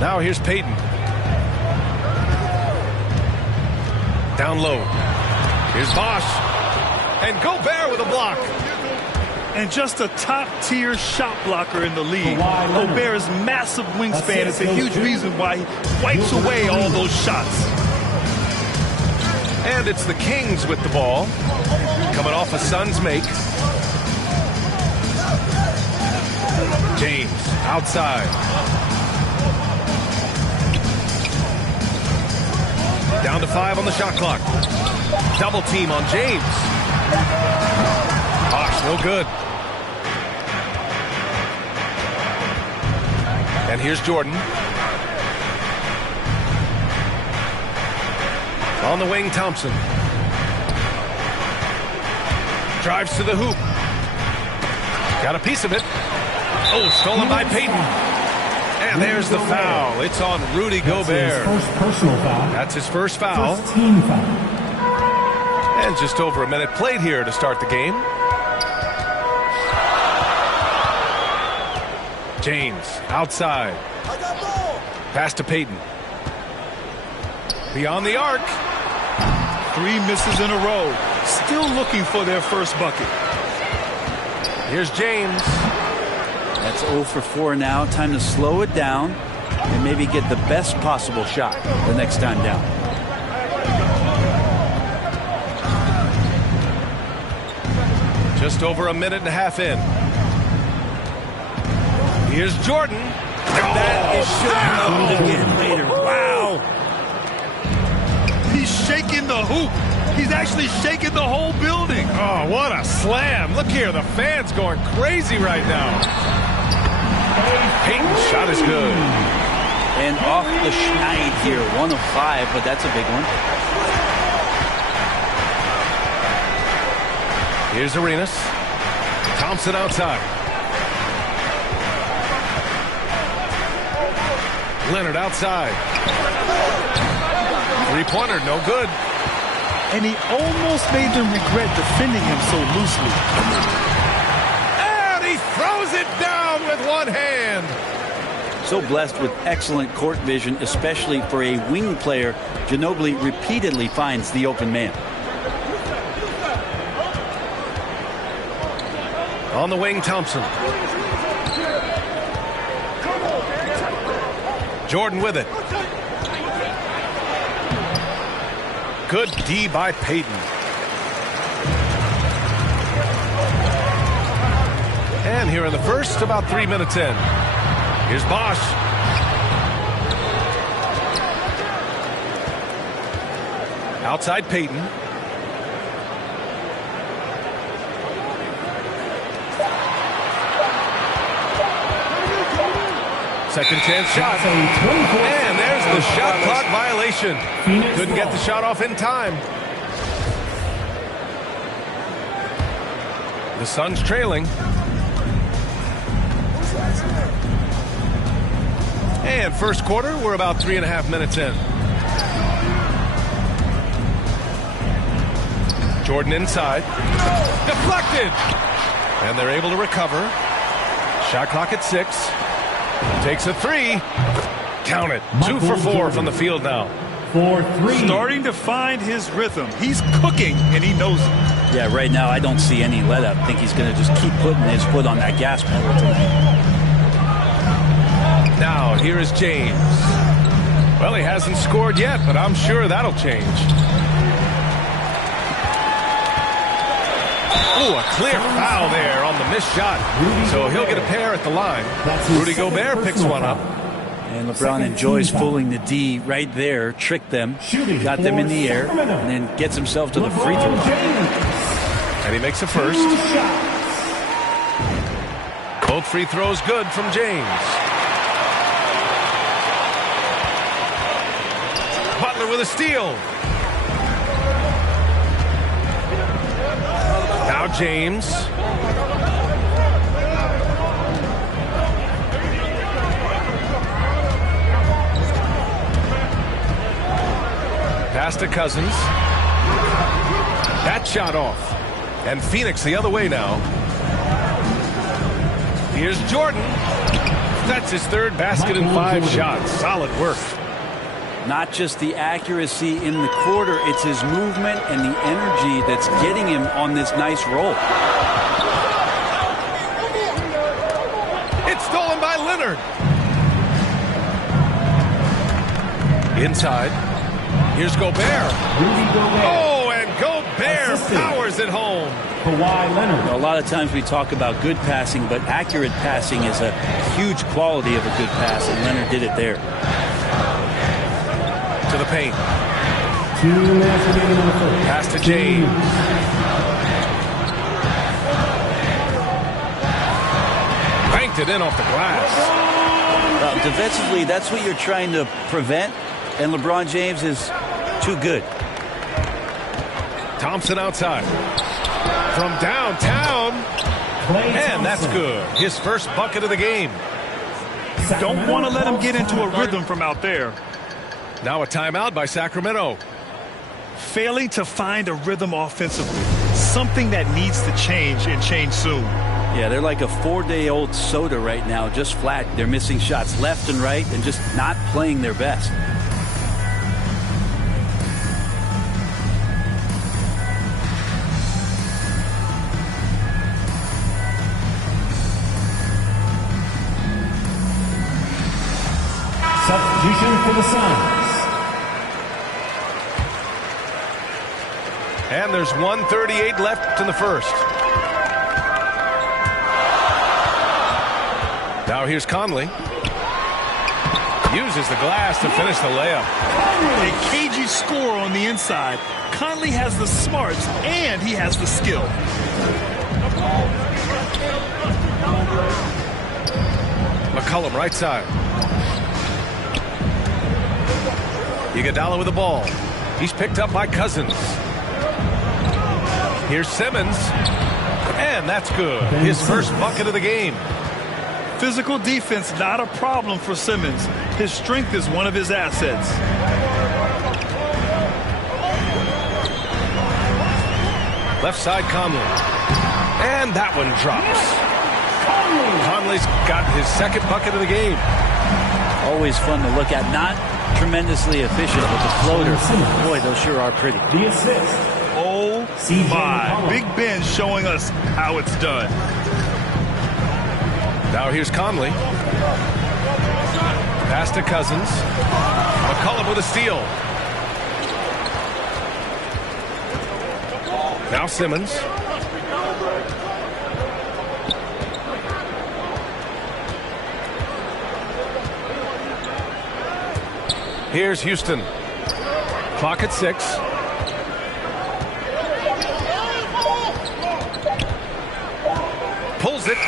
Now here's Payton. Down low. Here's Bosch. And Gobert with a block. And just a top-tier shot blocker in the league. Gobert's massive wingspan is a huge reason why he wipes away all those shots. And it's the Kings with the ball. Coming off a Suns make. James outside. Down to 5 on the shot clock. Double team on James. Bosh, no good. And here's Jordan. On the wing, Thompson. Drives to the hoop. Got a piece of it. Oh, stolen by Payton. And there's the foul. It's on Rudy Gobert. That's his first personal foul. That's his first foul. First team foul. And just over a minute played here to start the game. James outside. Pass to Payton. Beyond the arc. 3 misses in a row. Still looking for their first bucket. Here's James. That's 0 for 4 now. Time to slow it down and maybe get the best possible shot the next time down. Just over a minute and a half in. Here's Jordan. And that is shot Again later. Wow. He's shaking the hoop. He's actually shaking the whole building. Oh, what a slam. Look here, the fans going crazy right now. Payton's shot is good. And off the schneid here. 1 of 5, but that's a big one. Here's Arenas. Thompson outside. Leonard outside. Three-pointer, no good. And he almost made them regret defending him so loosely. And he throws it down with one hand. So blessed with excellent court vision, especially for a wing player. Ginobili repeatedly finds the open man. On the wing, Thompson. Jordan with it. Good D by Payton. And here in the first, about 3 minutes in. Here's Bosch. Outside Payton. Second chance shot. And there's the shot clock violation. Couldn't get the shot off in time. The Suns trailing. And first quarter, we're about 3.5 minutes in. Jordan inside. Deflected. And they're able to recover. Shot clock at 6. Takes a 3. Count it. 2 for 4 from the field now. 4-3. Starting to find his rhythm. He's cooking, and he knows it. Yeah, right now I don't see any let up. I think he's going to just keep putting his foot on that gas pedal tonight. Now, here is James. Well, he hasn't scored yet, but I'm sure that'll change. Oh, a clear foul there on the missed shot. So he'll get a pair at the line. Rudy Gobert picks one up. And LeBron enjoys fooling the D right there, tricked them, got them in the air, and then gets himself to the free throw line. And he makes a first. Both free throws good from James. Butler with a steal. Now James. Pass to Cousins. That shot off. And Phoenix the other way now. Here's Jordan. That's his third basket in 5 shots. Solid work. Not just the accuracy in the quarter, it's his movement and the energy that's getting him on this nice roll. It's stolen by Leonard. Inside. Here's Gobert. Oh, and Gobert powers it home. Kawhi Leonard. A lot of times we talk about good passing, but accurate passing is a huge quality of a good pass, and Leonard did it there. To the paint. 2 minutes remaining in the first. Pass to James. Banked it in off the glass. Defensively, that's what you're trying to prevent, and LeBron James is too good. Thompson outside. From downtown. And that's good. His first bucket of the game. You don't want to let him get into a rhythm from out there. Now a timeout by Sacramento. Failing to find a rhythm offensively. Something that needs to change and change soon. Yeah, they're like a 4-day-old soda right now, just flat. They're missing shots left and right and just not playing their best. Substitution for the Suns. And there's 1:38 left in the first. Now here's Conley. Uses the glass to finish the layup. A cagey score on the inside. Conley has the smarts and he has the skill. McCollum right side. Iguodala with the ball. He's picked up by Cousins. Here's Simmons. And that's good. His first bucket of the game. Physical defense, not a problem for Simmons. His strength is one of his assets. Left side Conley. And that one drops. Conley's got his second bucket of the game. Always fun to look at. Not tremendously efficient with the floater. Boy, those sure are pretty. The assist. Oh my. Big Ben showing us how it's done. Now here's Conley. Pass to Cousins. McCollum with a steal. Now Simmons. Here's Houston. Clock at 6. Pulls it.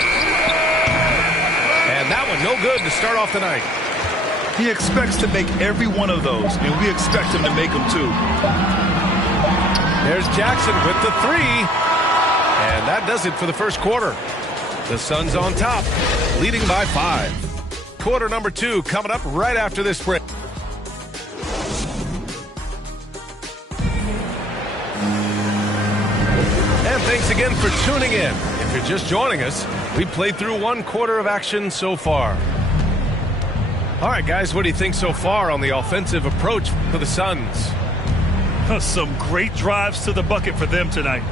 And that one no good to start off the night. He expects to make every one of those, and we expect him to make them too. There's Jackson with the 3. And that does it for the first quarter. The Suns on top, leading by 5. Quarter number 2 coming up right after this break. And thanks again for tuning in. If you're just joining us, we played through 1 quarter of action so far. All right, guys, what do you think so far on the offensive approach for the Suns? Some great drives to the bucket for them tonight.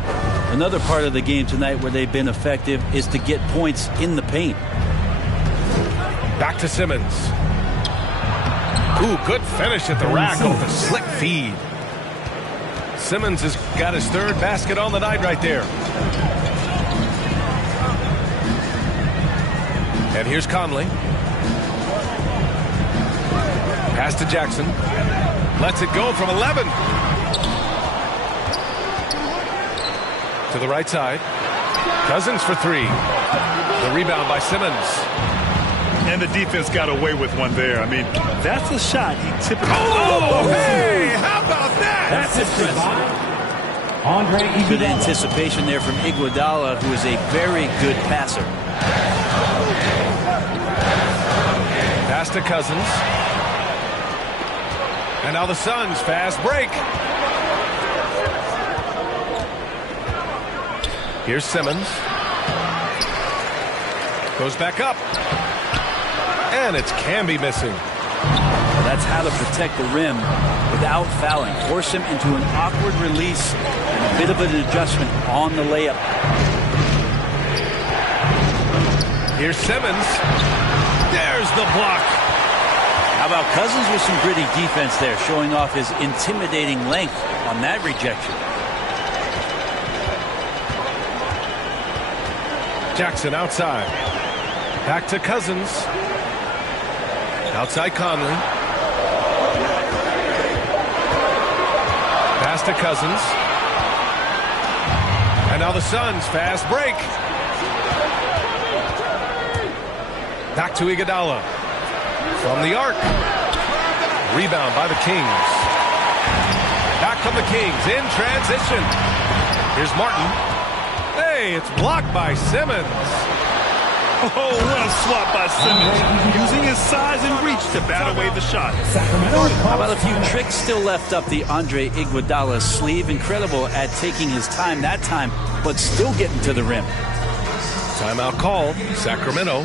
Another part of the game tonight where they've been effective is to get points in the paint. Back to Simmons. Ooh, good finish at the rack off a slick feed. Simmons has got his 3rd basket on the night right there. And here's Conley. Pass to Jackson. Lets it go from 11. To the right side. Cousins for 3. The rebound by Simmons. And the defense got away with one there. I mean, that's a shot he typically... Oh, hey! How about that? That's impressive. Andre Iguodala. Good anticipation there from Iguodala, who is a very good passer. Pass to Cousins. And now the Suns fast break. Here's Simmons. Goes back up. And it's Camby missing. That's how to protect the rim without fouling. Force him into an awkward release and a bit of an adjustment on the layup. Here's Simmons. There's the block. How about Cousins with some gritty defense there, showing off his intimidating length on that rejection. Jackson outside. Back to Cousins. Outside Conley. Pass to Cousins. And now the Suns fast break. Back to Iguodala. From the arc. Rebound by the Kings. Back come the Kings in transition. Here's Martin. Hey, it's blocked by Simmons. Oh, what a swat by Simmons. Using his size and reach to bat away the shot. How about a few tricks still left up the Andre Iguodala sleeve? Incredible at taking his time that time, but still getting to the rim. Timeout called. Sacramento.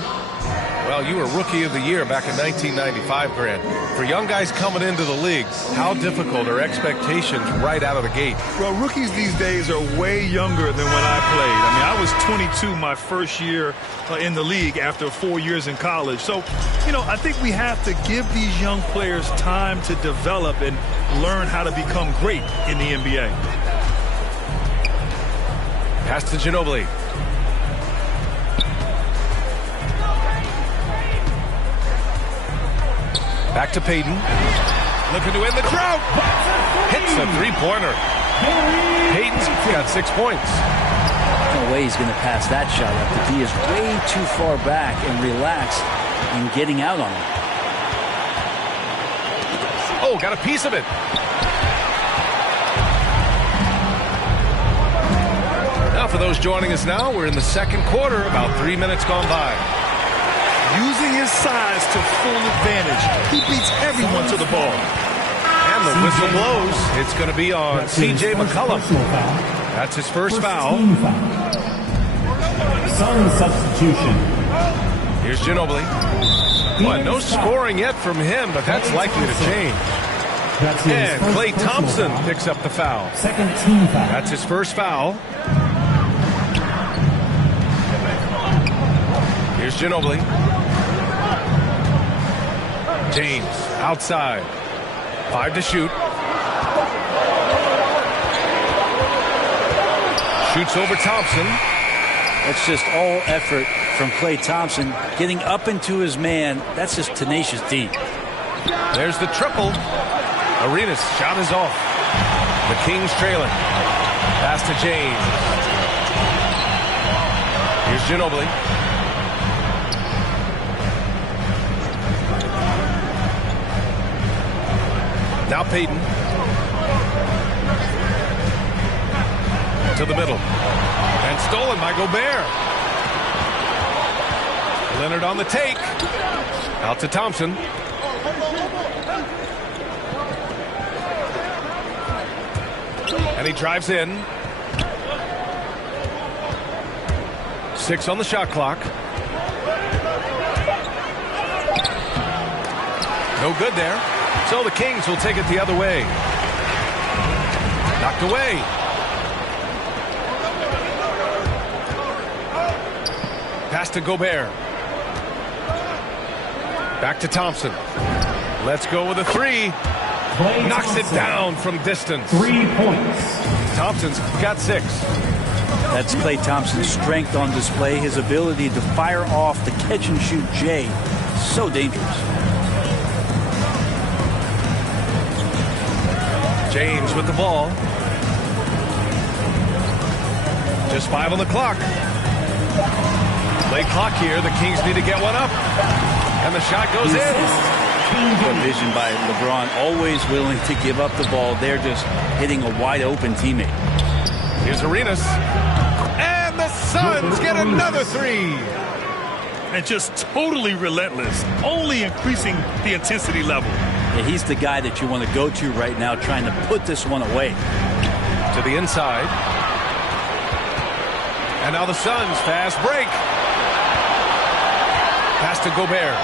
Well, you were Rookie of the Year back in 1995, Grant. For young guys coming into the league, how difficult are expectations right out of the gate? Well, rookies these days are way younger than when I played. I mean, I was 22 my first year in the league after 4 years in college. So, I think we have to give these young players time to develop and learn how to become great in the NBA. Pass to Ginobili. Back to Payton. Looking to end the drought. Hits a three-pointer. Payton's got 6 points. No way he's going to pass that shot up. The D is way too far back and relaxed in getting out on it. Oh, got a piece of it. Now for those joining us now, we're in the second quarter, about 3 minutes gone by. Using his size to full advantage. He beats everyone to the ball. And the whistle blows. It's going to be on C.J. McCollum. That's his first foul. Sun substitution. Here's Ginobili. Well, no scoring yet from him, but that's likely to change. And Klay Thompson picks up the foul. Second team foul. That's his first foul. Here's Ginobili. James outside. 5 to shoot. Shoots over Thompson. That's just all effort from Klay Thompson. Getting up into his man, that's just tenacious D. There's the triple. Arenas shot is off. The Kings trailing. Pass to James. Here's Ginobili. Now Payton. To the middle. And stolen by Gobert. Leonard on the take. Out to Thompson. And he drives in. 6 on the shot clock. No good there. So the Kings will take it the other way. Knocked away. Pass to Gobert. Back to Thompson. Let's go with a 3. Klay Knocks Thompson. it down from distance. 3 points. Thompson's got 6. That's Klay Thompson's strength on display. His ability to fire off the catch-and-shoot J. So dangerous. James with the ball. Just 5 on the clock. Late clock here. The Kings need to get one up. And the shot goes in. Good vision by LeBron. Always willing to give up the ball. They're just hitting a wide-open teammate. Here's Arenas. And the Suns get another 3. And just totally relentless. Only increasing the intensity level. Yeah, he's the guy that you want to go to right now, trying to put this one away. To the inside. And now the Suns fast break. Pass to Gobert.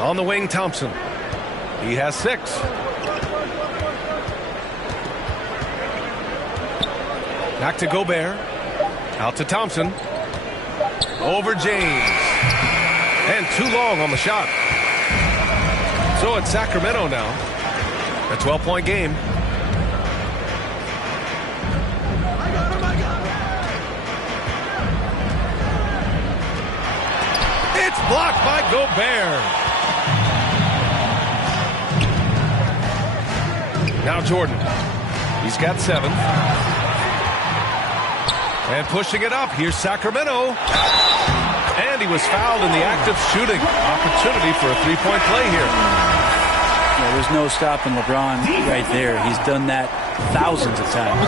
On the wing, Thompson. He has 6. Back to Gobert. Out to Thompson. Over James. And too long on the shot. So it's Sacramento now. A 12-point game. It's blocked by Gobert. Now Jordan. He's got 7. And pushing it up. Here's Sacramento. And he was fouled in the act of shooting. Opportunity for a 3-point play here. Yeah, there's no stopping LeBron right there. He's done that thousands of times.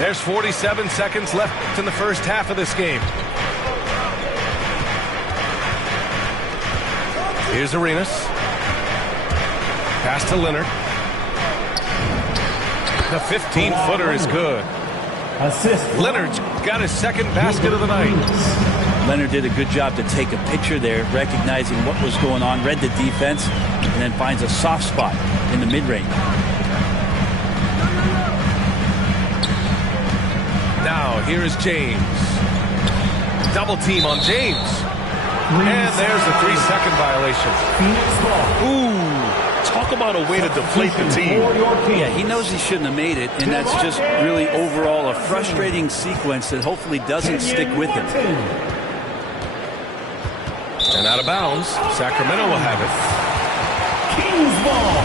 There's 47 seconds left in the first half of this game. Here's Arenas. Pass to Leonard. The 15-footer is good. Assist. Leonard's got his second basket of the night. Leonard did a good job to take a picture there, recognizing what was going on, read the defense, and then finds a soft spot in the mid-range. Now, here is James. Double team on James. And there's a 3-second violation. Phoenix ball. Ooh. Talk about a way to deflate the team. Yeah, he knows he shouldn't have made it, and that's just really overall a frustrating sequence that hopefully doesn't stick with him. And out of bounds, Sacramento will have it. Kings ball.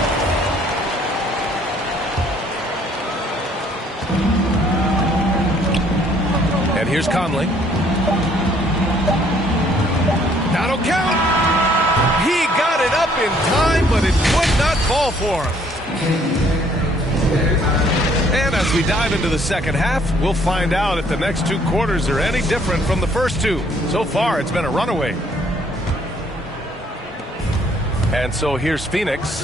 And here's Conley. That'll count. He got it up in time, but it could not fall for him. And as we dive into the second half, we'll find out if the next 2 quarters are any different from the first 2. So far, it's been a runaway. And so here's Phoenix.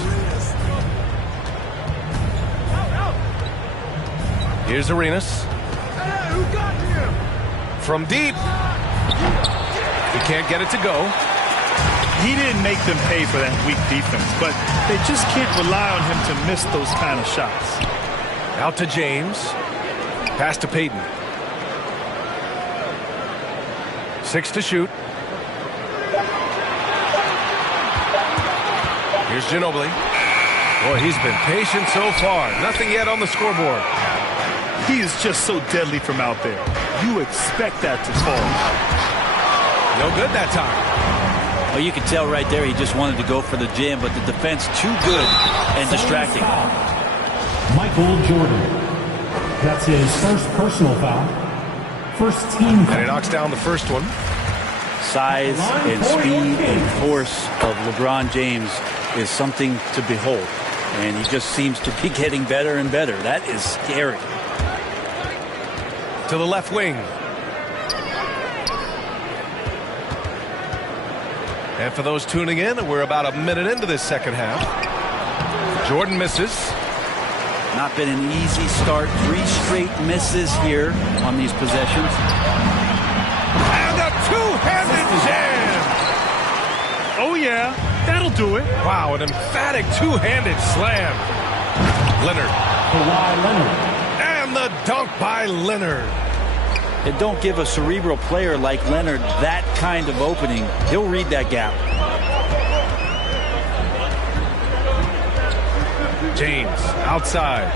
Here's Arenas. From deep. He can't get it to go. He didn't make them pay for that weak defense, but they just can't rely on him to miss those kind of shots. Out to James. Pass to Payton. 6 to shoot. Here's Ginobili. Boy, he's been patient so far. Nothing yet on the scoreboard. He is just so deadly from out there. You expect that to fall. No good that time. Well, you can tell right there he just wanted to go for the jam, but the defense too good and distracting. Michael Jordan. That's his first personal foul. First team foul. And he knocks down the first one. Size and speed and force of LeBron James is something to behold. And he just seems to be getting better and better. That is scary. To the left wing. And for those tuning in, we're about a minute into this second half. Jordan misses. Not been an easy start. 3 straight misses here on these possessions. And a two-handed jam. Oh, yeah. That'll do it. Wow, an emphatic two-handed slam. Leonard. Kawhi Leonard. And the dunk by Leonard. And don't give a cerebral player like Leonard that kind of opening. He'll read that gap. James outside.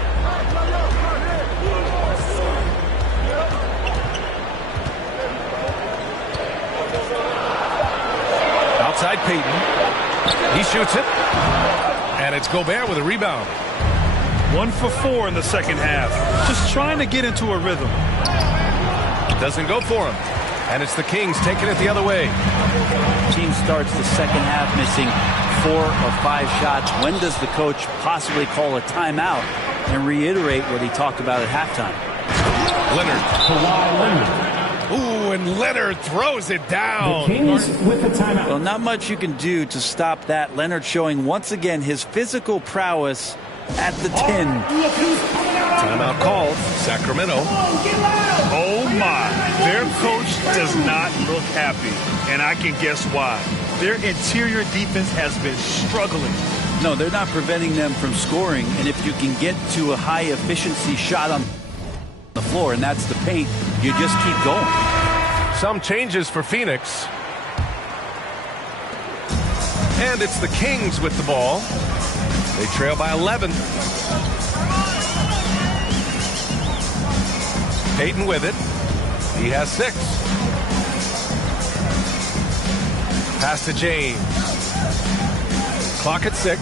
Outside Payton. He shoots it. And it's Gobert with a rebound. 1 for 4 in the second half. Just trying to get into a rhythm. Doesn't go for him. And it's the Kings taking it the other way. Team starts the second half missing 4 or 5 shots. When does the coach possibly call a timeout and reiterate what he talked about at halftime? Leonard. Kawhi Leonard. Ooh, and Leonard throws it down. The Kings with the timeout. Well, not much you can do to stop that. Leonard showing once again his physical prowess at the 10. Timeout called. Sacramento. Oh, my. Their coach does not look happy, and I can guess why. Their interior defense has been struggling. No, they're not preventing them from scoring, and if you can get to a high-efficiency shot on the floor, and that's the paint, you just keep going. Some changes for Phoenix. And it's the Kings with the ball. They trail by 11. Payton with it. He has 6. Pass to James. Clock at 6.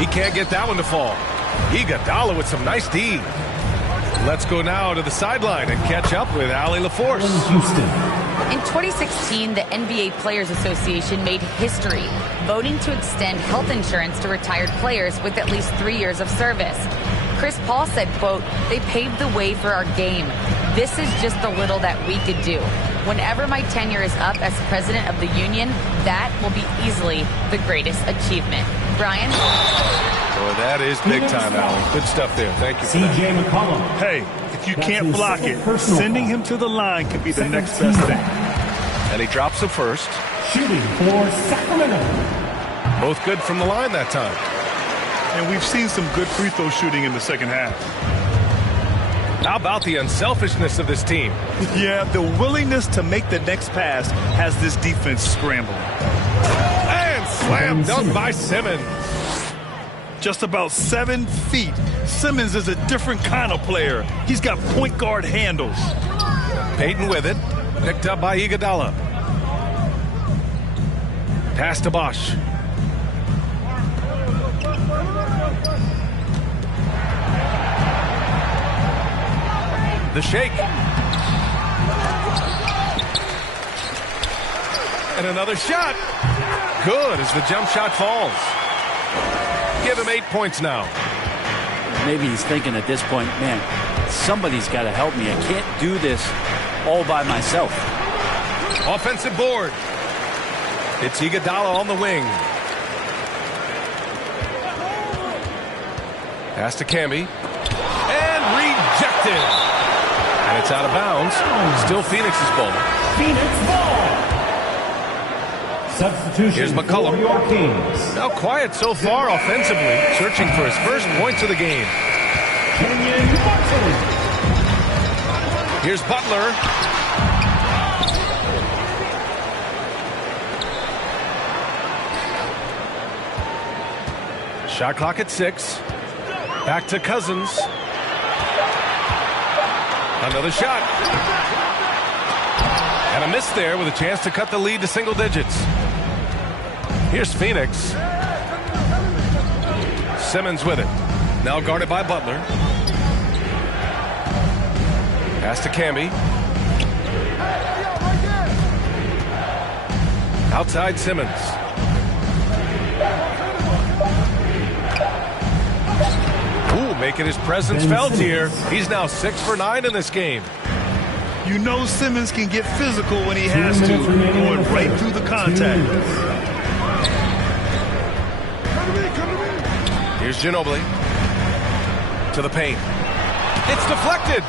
He can't get that one to fall. Iguodala with some nice D. Let's go now to the sideline and catch up with Allie LaForce. In 2016, the NBA Players Association made history, voting to extend health insurance to retired players with at least 3 years of service. Chris Paul said, quote, "They paved the way for our game. This is just the little that we could do. Whenever my tenure is up as president of the union, that will be easily the greatest achievement." Brian? Boy, that is big time, Allen. Good stuff there. Thank you for that. C.J. McCollum. Hey, if you can't block it, sending him to the line could be the next best thing. And he drops the first. Shooting for Sacramento. Both good from the line that time. And we've seen some good free throw shooting in the second half. How about the unselfishness of this team? Yeah, the willingness to make the next pass has this defense scrambling. And slam dunk by Simmons. Just about 7 feet. Simmons is a different kind of player. He's got point guard handles. Payton with it. Picked up by Iguodala. Pass to Bosch. The shake. And another shot. Good as the jump shot falls. Give him 8 points now. Maybe he's thinking at this point, man, somebody's got to help me. I can't do this all by myself. Offensive board. It's Iguodala on the wing. Pass to Camby. And rejected. And it's out of bounds. Still Phoenix's ball. Phoenix ball. Substitution. Here's McCollum. For your Kings. Now quiet so far offensively. Searching for his first points of the game. Kenyon Martin. Here's Butler. Shot clock at 6. Back to Cousins. Another shot. And a miss there with a chance to cut the lead to single digits. Here's Phoenix. Simmons with it. Now guarded by Butler. Pass to Camby. Outside Simmons. Ooh, making his presence felt here. He's now 6 for 9 in this game. You know Simmons can get physical when he has to, going right through the contact. Here's Ginobili. To the paint. It's deflected.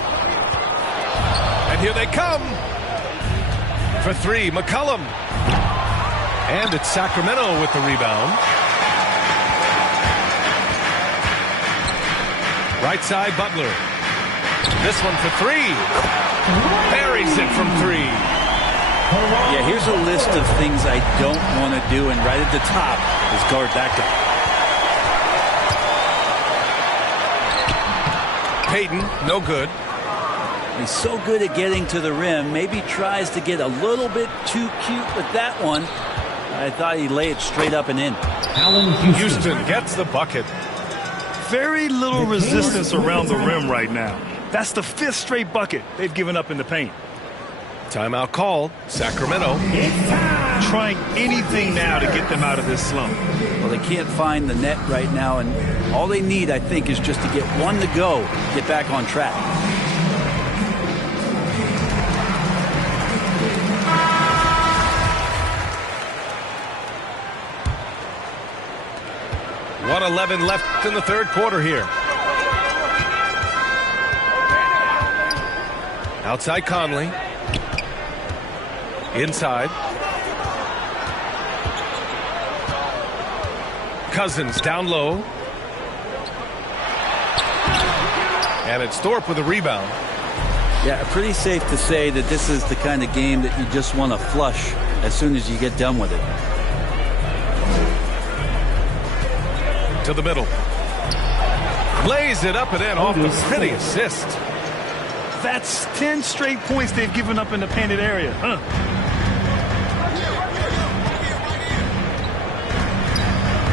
And here they come. For 3, McCollum. And it's Sacramento with the rebound. Right side, Butler. This one for 3. Buries it from 3. Yeah, here's a list of things I don't want to do, and right at the top is guard that guy. Payton, no good. He's so good at getting to the rim. Maybe tries to get a little bit too cute with that one. I thought he'd lay it straight up and in. Allen Houston gets the bucket. Very little resistance around the rim right now. That's the 5th straight bucket they've given up in the paint. Timeout called. Sacramento. Trying anything now to get them out of this slump. Well, they can't find the net right now, and all they need, I think, is just to get one to go, get back on track. .111 left in the third quarter here. Outside Conley. Inside. Cousins down low. And it's Thorpe with a rebound. Yeah, pretty safe to say that this is the kind of game that you just want to flush as soon as you get done with it. To the middle. Lays it up and in off the pretty assist. That's 10 straight points they've given up in the painted area.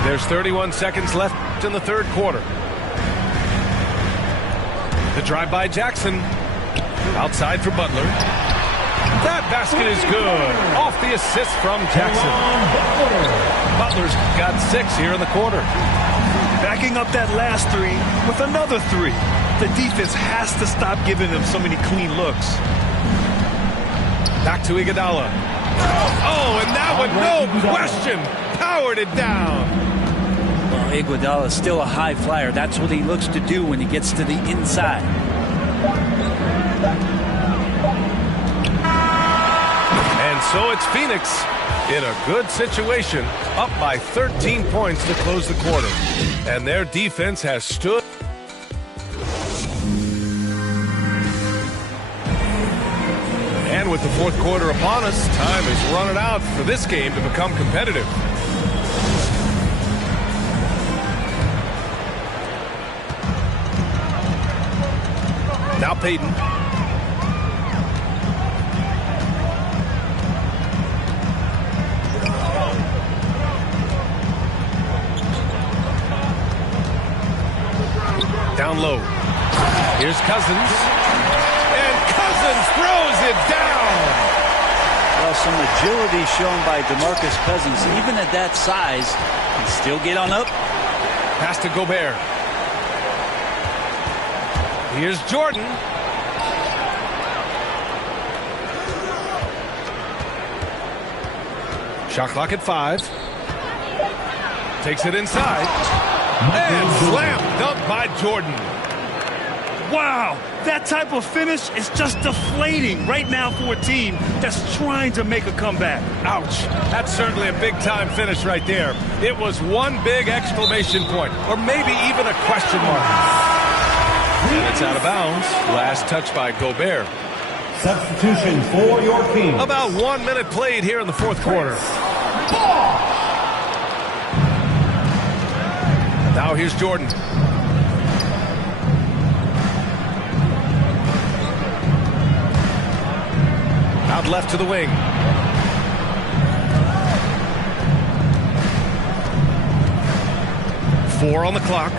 There's 31 seconds left in the third quarter. The drive by Jackson. Outside for Butler. That basket is good. Off the assist from Jackson. Butler's got 6 here in the quarter. Backing up that last three with another 3. The defense has to stop giving them so many clean looks. Back to Iguodala. Oh, and that one, no question, powered it down. Well, Iguodala is still a high flyer. That's what he looks to do when he gets to the inside. And so it's Phoenix in a good situation, up by 13 points to close the quarter. And their defense has stood. And with the fourth quarter upon us, time is running out for this game to become competitive. Now Payton. Down low. Here's Cousins. And Cousins throws it down. Well, some agility shown by DeMarcus Cousins. Even at that size, he still get on up. Pass to Gobert. Here's Jordan. Shot clock at 5. Takes it inside. And slam dunk by Jordan. Wow, that type of finish is just deflating right now for a team that's trying to make a comeback. Ouch. That's certainly a big-time finish right there. It was one big exclamation point, or maybe even a question mark. And it's out of bounds. Last touch by Gobert. Substitution for your team. About 1 minute played here in the fourth quarter. Now here's Jordan. Out left to the wing. Four on the clock.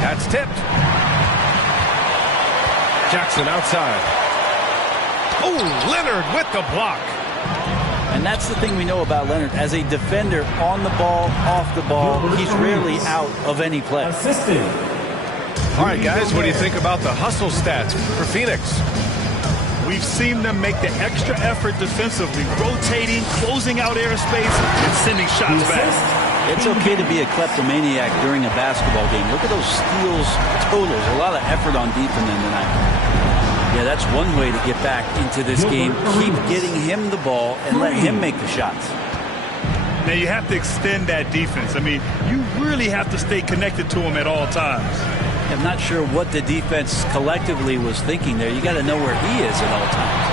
That's tipped. Jackson outside. Oh, Leonard with the block. And that's the thing we know about Leonard. As a defender, on the ball, off the ball, he's rarely out of any play. Assisted. All right, guys, what do you think about the hustle stats for Phoenix? We've seen them make the extra effort defensively, rotating, closing out airspace, and sending shots back. It's okay to be a kleptomaniac during a basketball game. Look at those steals totals. A lot of effort on deep in them tonight. Yeah, that's one way to get back into this game. Keep getting him the ball and let him make the shots. Now, you have to extend that defense. I mean, you really have to stay connected to him at all times. I'm not sure what the defense collectively was thinking there. You got to know where he is at all times.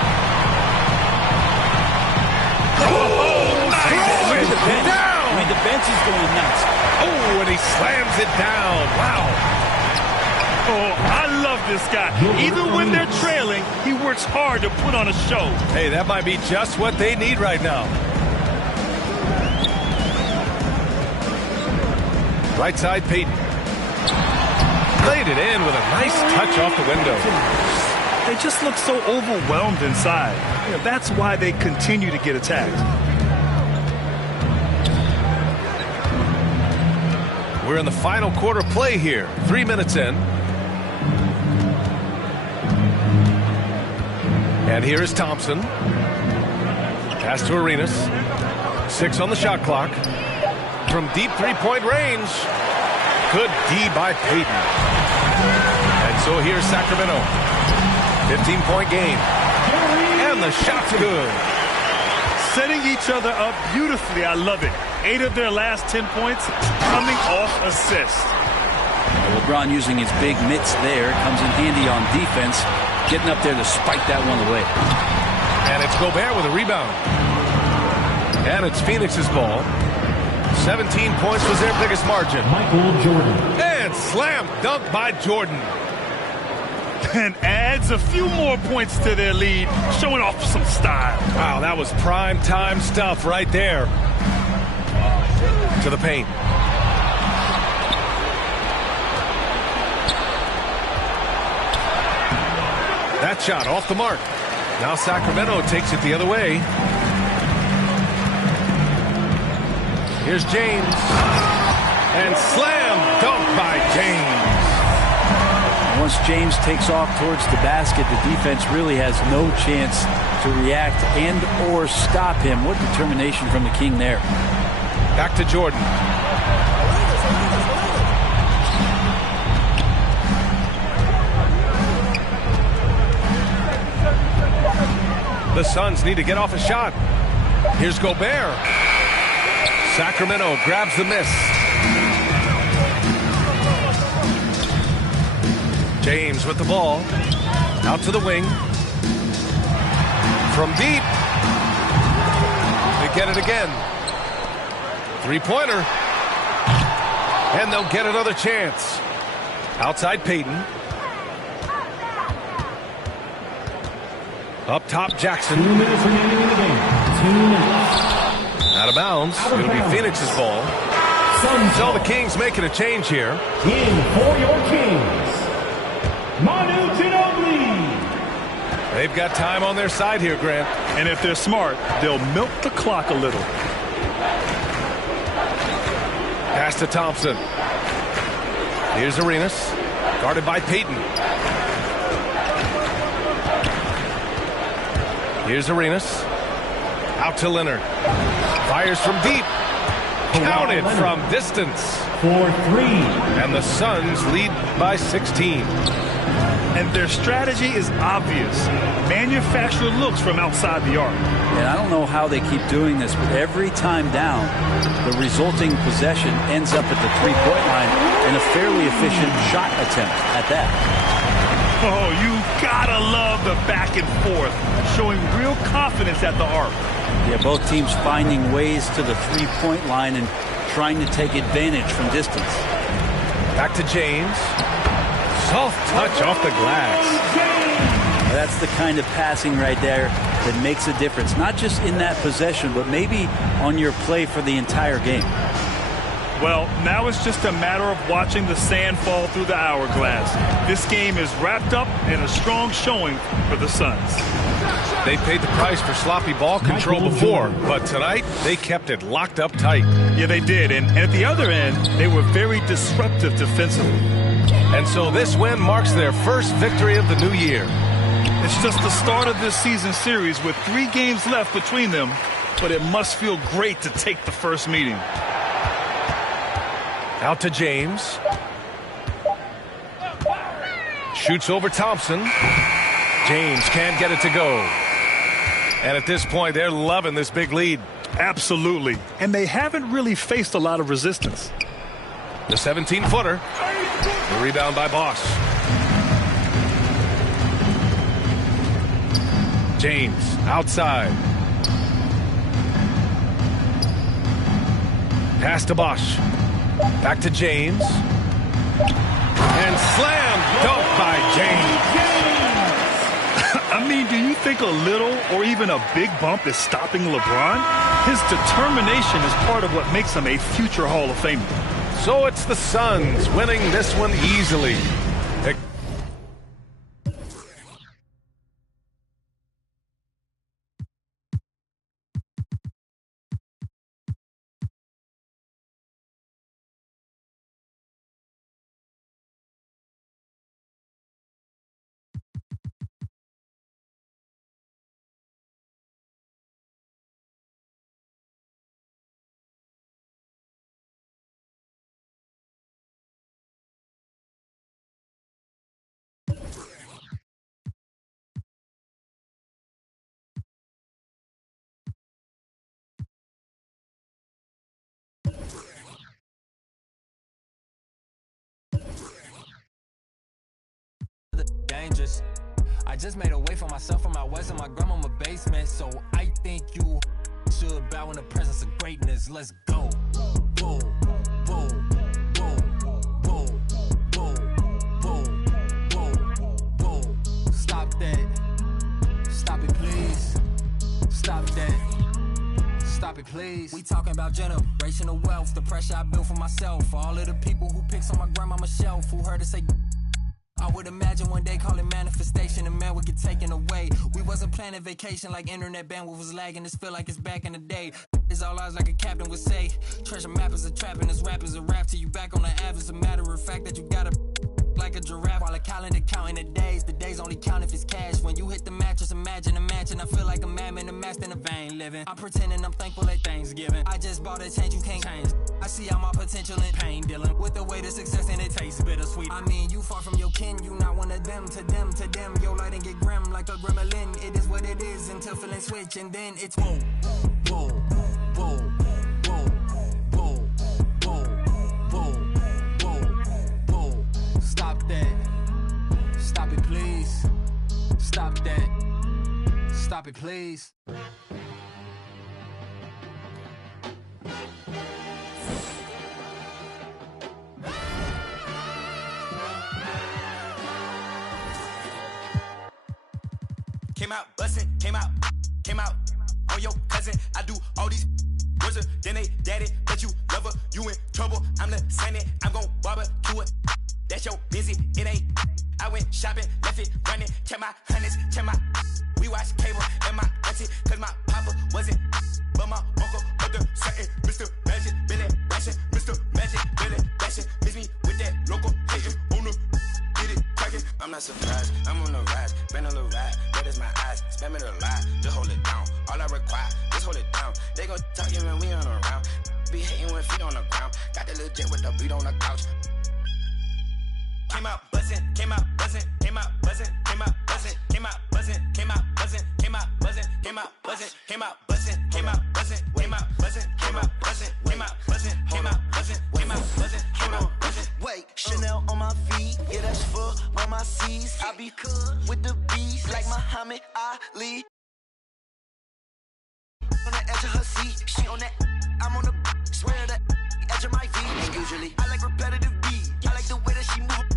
Oh, nice! The bench, I mean, the bench is going nuts. Oh, and he slams it down. Wow. Oh, I love this guy. Even when they're trailing, he works hard to put on a show. Hey, that might be just what they need right now. Right side, Payton. Laid it in with a nice touch off the window. They just look so overwhelmed inside. You know, that's why they continue to get attacked. We're in the final quarter play here. 3 minutes in. And here is Thompson. Pass to Arenas. 6 on the shot clock. From deep three-point range. Good D by Payton. And so here's Sacramento. 15-point game. And the shot's good. Setting each other up beautifully. I love it. 8 of their last 10 points coming off assists. LeBron using his big mitts there. Comes in handy on defense. Getting up there to spike that one away. And it's Gobert with a rebound. And it's Phoenix's ball. 17 points was their biggest margin. Michael Jordan. And slam dunk by Jordan. And adds a few more points to their lead, showing off some style. Wow, that was prime time stuff right there. To the paint. That shot off the mark. Now Sacramento takes it the other way. Here's James. And slam dunk by James. Once James takes off towards the basket, the defense really has no chance to react and or stop him. What determination from the King there. Back to Jordan. The Suns need to get off a shot. Here's Gobert. Sacramento grabs the miss. James with the ball. Out to the wing. From deep. They get it again. Three-pointer. And they'll get another chance. Outside Payton. Up top Jackson. 2 minutes remaining in the game. 2 minutes. Out of bounds. It'll be Phoenix's ball. So the Kings making a change here. In for your Kings, Manu Ginobili. They've got time on their side here, Grant. And if they're smart, they'll milk the clock a little. Pass to Thompson. Here's Arenas. Guarded by Payton. Here's Arenas. Out to Leonard. Fires from deep. Counted from distance. For 3. And the Suns lead by 16. And their strategy is obvious. Manufacture looks from outside the arc. And I don't know how they keep doing this, but every time down, the resulting possession ends up at the three-point line and a fairly efficient shot attempt at that. Oh, you gotta love the back and forth, showing real confidence at the arc. Yeah, both teams finding ways to the three-point line and trying to take advantage from distance. Back to James. Soft touch off the glass. That's the kind of passing right there that makes a difference, not just in that possession, but maybe on your play for the entire game. Well, now it's just a matter of watching the sand fall through the hourglass. This game is wrapped up in a strong showing for the Suns. They paid the price for sloppy ball control before, but tonight they kept it locked up tight. Yeah, they did. And at the other end, they were very disruptive defensively. And so this win marks their first victory of the new year. It's just the start of this season series with 3 games left between them, but it must feel great to take the first meeting. Out to James. Shoots over Thompson. James can't get it to go. And at this point, they're loving this big lead. Absolutely. And they haven't really faced a lot of resistance. The 17-footer. The rebound by Bosch. James outside. Pass to Bosch. Back to James. And slam dunk by James. I mean, do you think a little or even a big bump is stopping LeBron? His determination is part of what makes him a future Hall of Famer. So it's the Suns winning this one easily. Dangerous. I just made a way for myself from my west in my grandmama basement, so I think you should bow in the presence of greatness. Let's go. Whoa, whoa, whoa, whoa, whoa, whoa, whoa, whoa. Stop that. Stop it, please. Stop that. Stop it, please. We talking about generational wealth, the pressure I built for myself. For all of the people who picks on my grandmama's shelf, who heard her say, I would imagine one day call it manifestation and man would get taken away. We wasn't planning vacation like internet bandwidth was lagging. This feel like it's back in the day. It's all eyes like a captain would say. Treasure map is a trap and this rap is a rap till you back on the app. It's a matter of fact that you gotta like a giraffe while a calendar counting the days. The days only count if it's cash. When you hit the mattress, imagine a match and I feel like a madman, a master in a vein living. I'm pretending I'm thankful at Thanksgiving. I just bought a change you can't change. I see all my potential in pain dealing with the way to success and it tastes bittersweet. I mean, you far from your kin, you not one of them. To them, to them, your light and get grim like a gremlin. It is what it is until feeling switch and then it's whoa, whoa, whoa, whoa, whoa, whoa, whoa, whoa, whoa. Stop that. Stop it, please. Stop that. Stop it, please. Came out bustin', came out on your cousin. I do all these words, then they daddy, but you love her, you in trouble. I'm the Senate, I'm gon' barbecue it. That's your busy, it ain't. I went shopping, left it running, check my hundreds, check my. We watch cable and my auntie, cause my papa wasn't. But my uncle, other certain, Mr. Magic, Billy Bashing, Mr. Magic, Billy Bashing. Miss me with that local hating on the. Get it cracking. I'm not surprised, I'm on the rise, been a little ride, red is my eyes, spam it a lot, just hold it down. All I require, just hold it down. They gon' talk you when we on around. Be hating when feet on the ground. Got the little jet with the beat on the couch. Came out buzzing, came out buzzing, came out buzzing, came out buzzing, came out buzzing, came out buzzing, came out buzzing, came out buzzing, came out buzzing, came out buzzing, came out buzzing, came out buzzing, came out buzzing, came out buzzing, came out buzzing, came out buzzing. Wait, Chanel on my feet, yeah that's full on my C's. I be cool with the bees like Muhammad Ali. On the edge of her seat, she on that. I'm on the swear that edge of my V. Usually I like repetitive beat. I like the way that she move.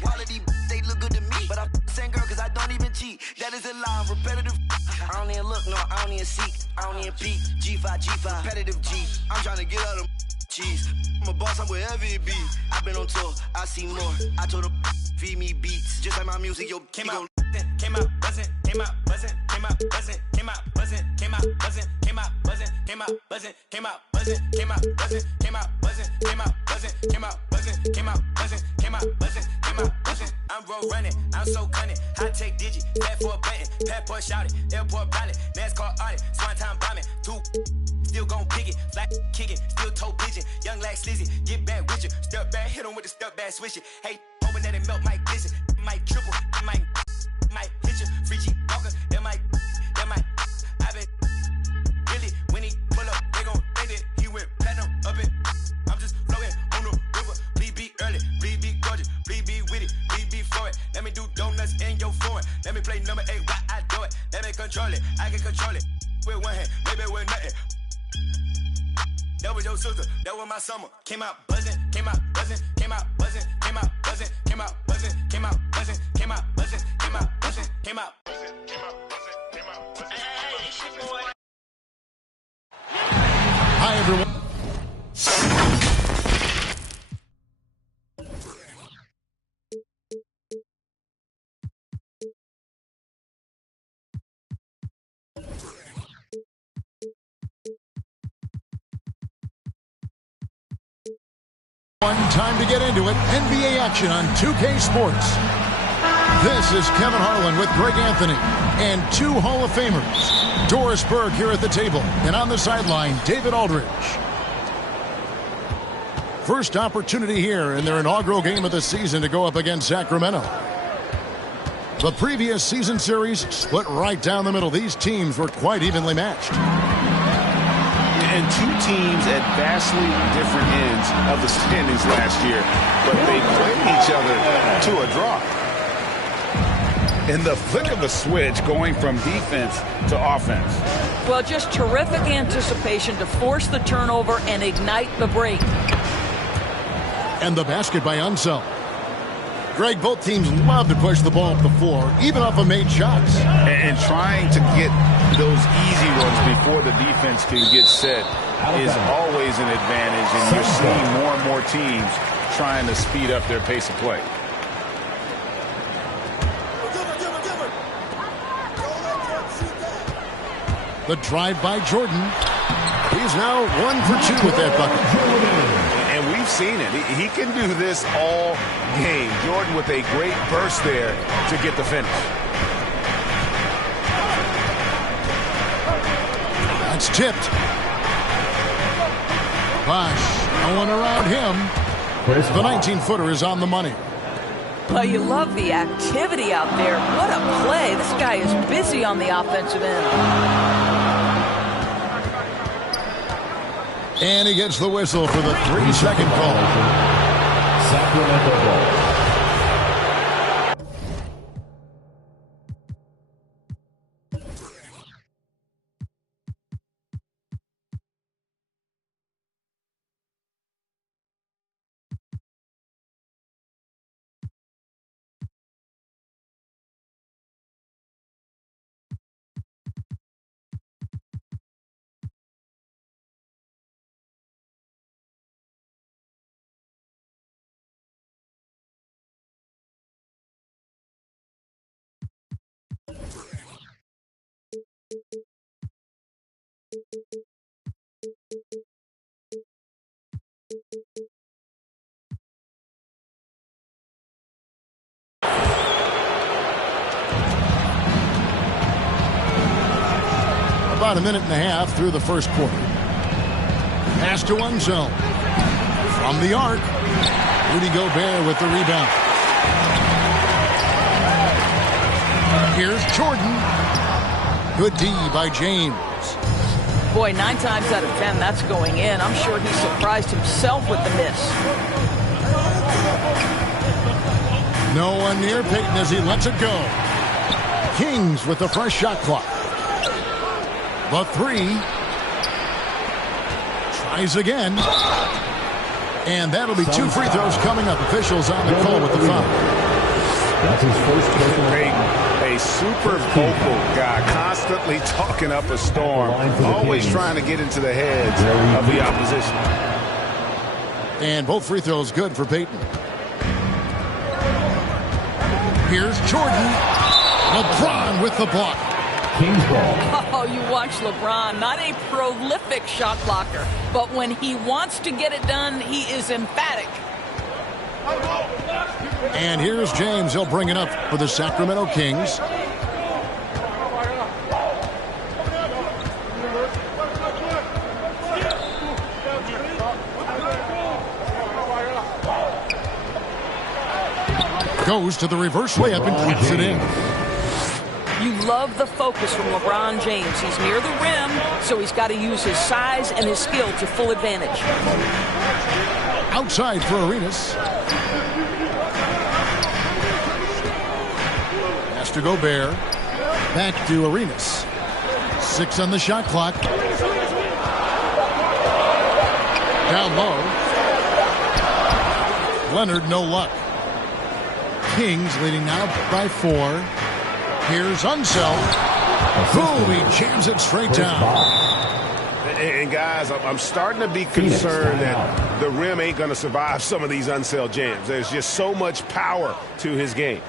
Quality, they look good to me, but I same girl cause I don't even cheat. That is a lie, repetitive. I don't even look, no, I don't even seek, I don't even peek. G5, repetitive G. I'm trying to get out of cheese. I'm a boss, I'm wherever it be. I've been on tour, I see more. I told them feed me beats, just like my music. Yo, came out buzzing, came out buzzing, came out buzzing, came out buzzing, came out buzzing, came out buzzing, came out buzzing, came out buzzing, came out buzzing, came out buzzing, came out buzzing, came out buzzing, came out buzzing, came out buzzing, came out buzzing, came out buzzing. I'm road running, I'm so cunning. High tech digi, fat for a button, passport shouted, airport pilot, NASCAR audit, swan time bombing, two. Still gon' pick it, flat kick it, still toe pigeon. Young like Slizzy, get back with you. Step back, hit him with the step back, switch it. Hey, hoping that it melt, might glisten, might triple, might hit you. Free G Walker, that might. I been really when he pull up, they gon' think that he went platinum up it. I'm just floating on the river. Please be early, please be gorgeous, please be witty, please be for it. Let me do donuts in your foreign. Let me play number 8 while I do it. Let me control it, I can control it. With one hand, maybe with nothing. That was your sister, that was my summer. Came out buzzing, came out buzzing, came out buzzing, came out buzzing, came out buzzing, came out buzzing, came out buzzing, came out buzzing, came out buzzing, came out buzzing, came out buzzing. Hey, it's your boy. Hi, everyone. Time to get into it. NBA action on 2K Sports. This is Kevin Harlan with Greg Anthony and 2 Hall of Famers. Doris Burke here at the table, and on the sideline, David Aldridge. First opportunity here in their inaugural game of the season to go up against Sacramento. The previous season series split right down the middle. These teams were quite evenly matched. And two teams at vastly different ends of the standings last year, but they played each other to a draw. In the flick of the switch, going from defense to offense. Well, just terrific anticipation to force the turnover and ignite the break. And the basket by Unseld. Greg, both teams love to push the ball up the floor, even off of made shots. And trying to get those easy ones before the defense can get set is always an advantage, and you're seeing more and more teams trying to speed up their pace of play. The drive by Jordan. He's now 1 for 2 with that bucket. And we've seen it. He can do this all game. Jordan with a great burst there to get the finish. That's tipped. Bosh, no one around him. The 19-footer is on the money. Well, you love the activity out there. What a play. This guy is busy on the offensive end. And he gets the whistle for the 3-second call. Sacramento ball. About a minute and a half through the first quarter. Pass to Unseld. From the arc, Rudy Gobert with the rebound. Here's Jordan. Good D by James. Boy, 9 times out of 10, that's going in. I'm sure he surprised himself with the miss. No one near Payton as he lets it go. Kings with the fresh shot clock. The 3. Tries again. And that'll be 2 free throws coming up. Officials on the call with the foul. That's his first personal. A super vocal guy, constantly talking up a storm, always trying to get into the heads of the opposition. And both free throws good for Payton. Here's Jordan. LeBron with the block. Kings ball. Oh, you watch LeBron, not a prolific shot blocker, but when he wants to get it done, he is emphatic. And here's James. He'll bring it up for the Sacramento Kings. Goes to the reverse layup and puts it in. You love the focus from LeBron James. He's near the rim, so he's got to use his size and his skill to full advantage. Outside for Arenas. Pass to Gobert. Back to Arenas. 6 on the shot clock. Down low. Leonard, no luck. Kings leading now by 4. Here's Unseld. Boom, he jams it straight down. And guys, I'm starting to be concerned that the rim ain't going to survive some of these Unseld jams. There's just so much power to his game.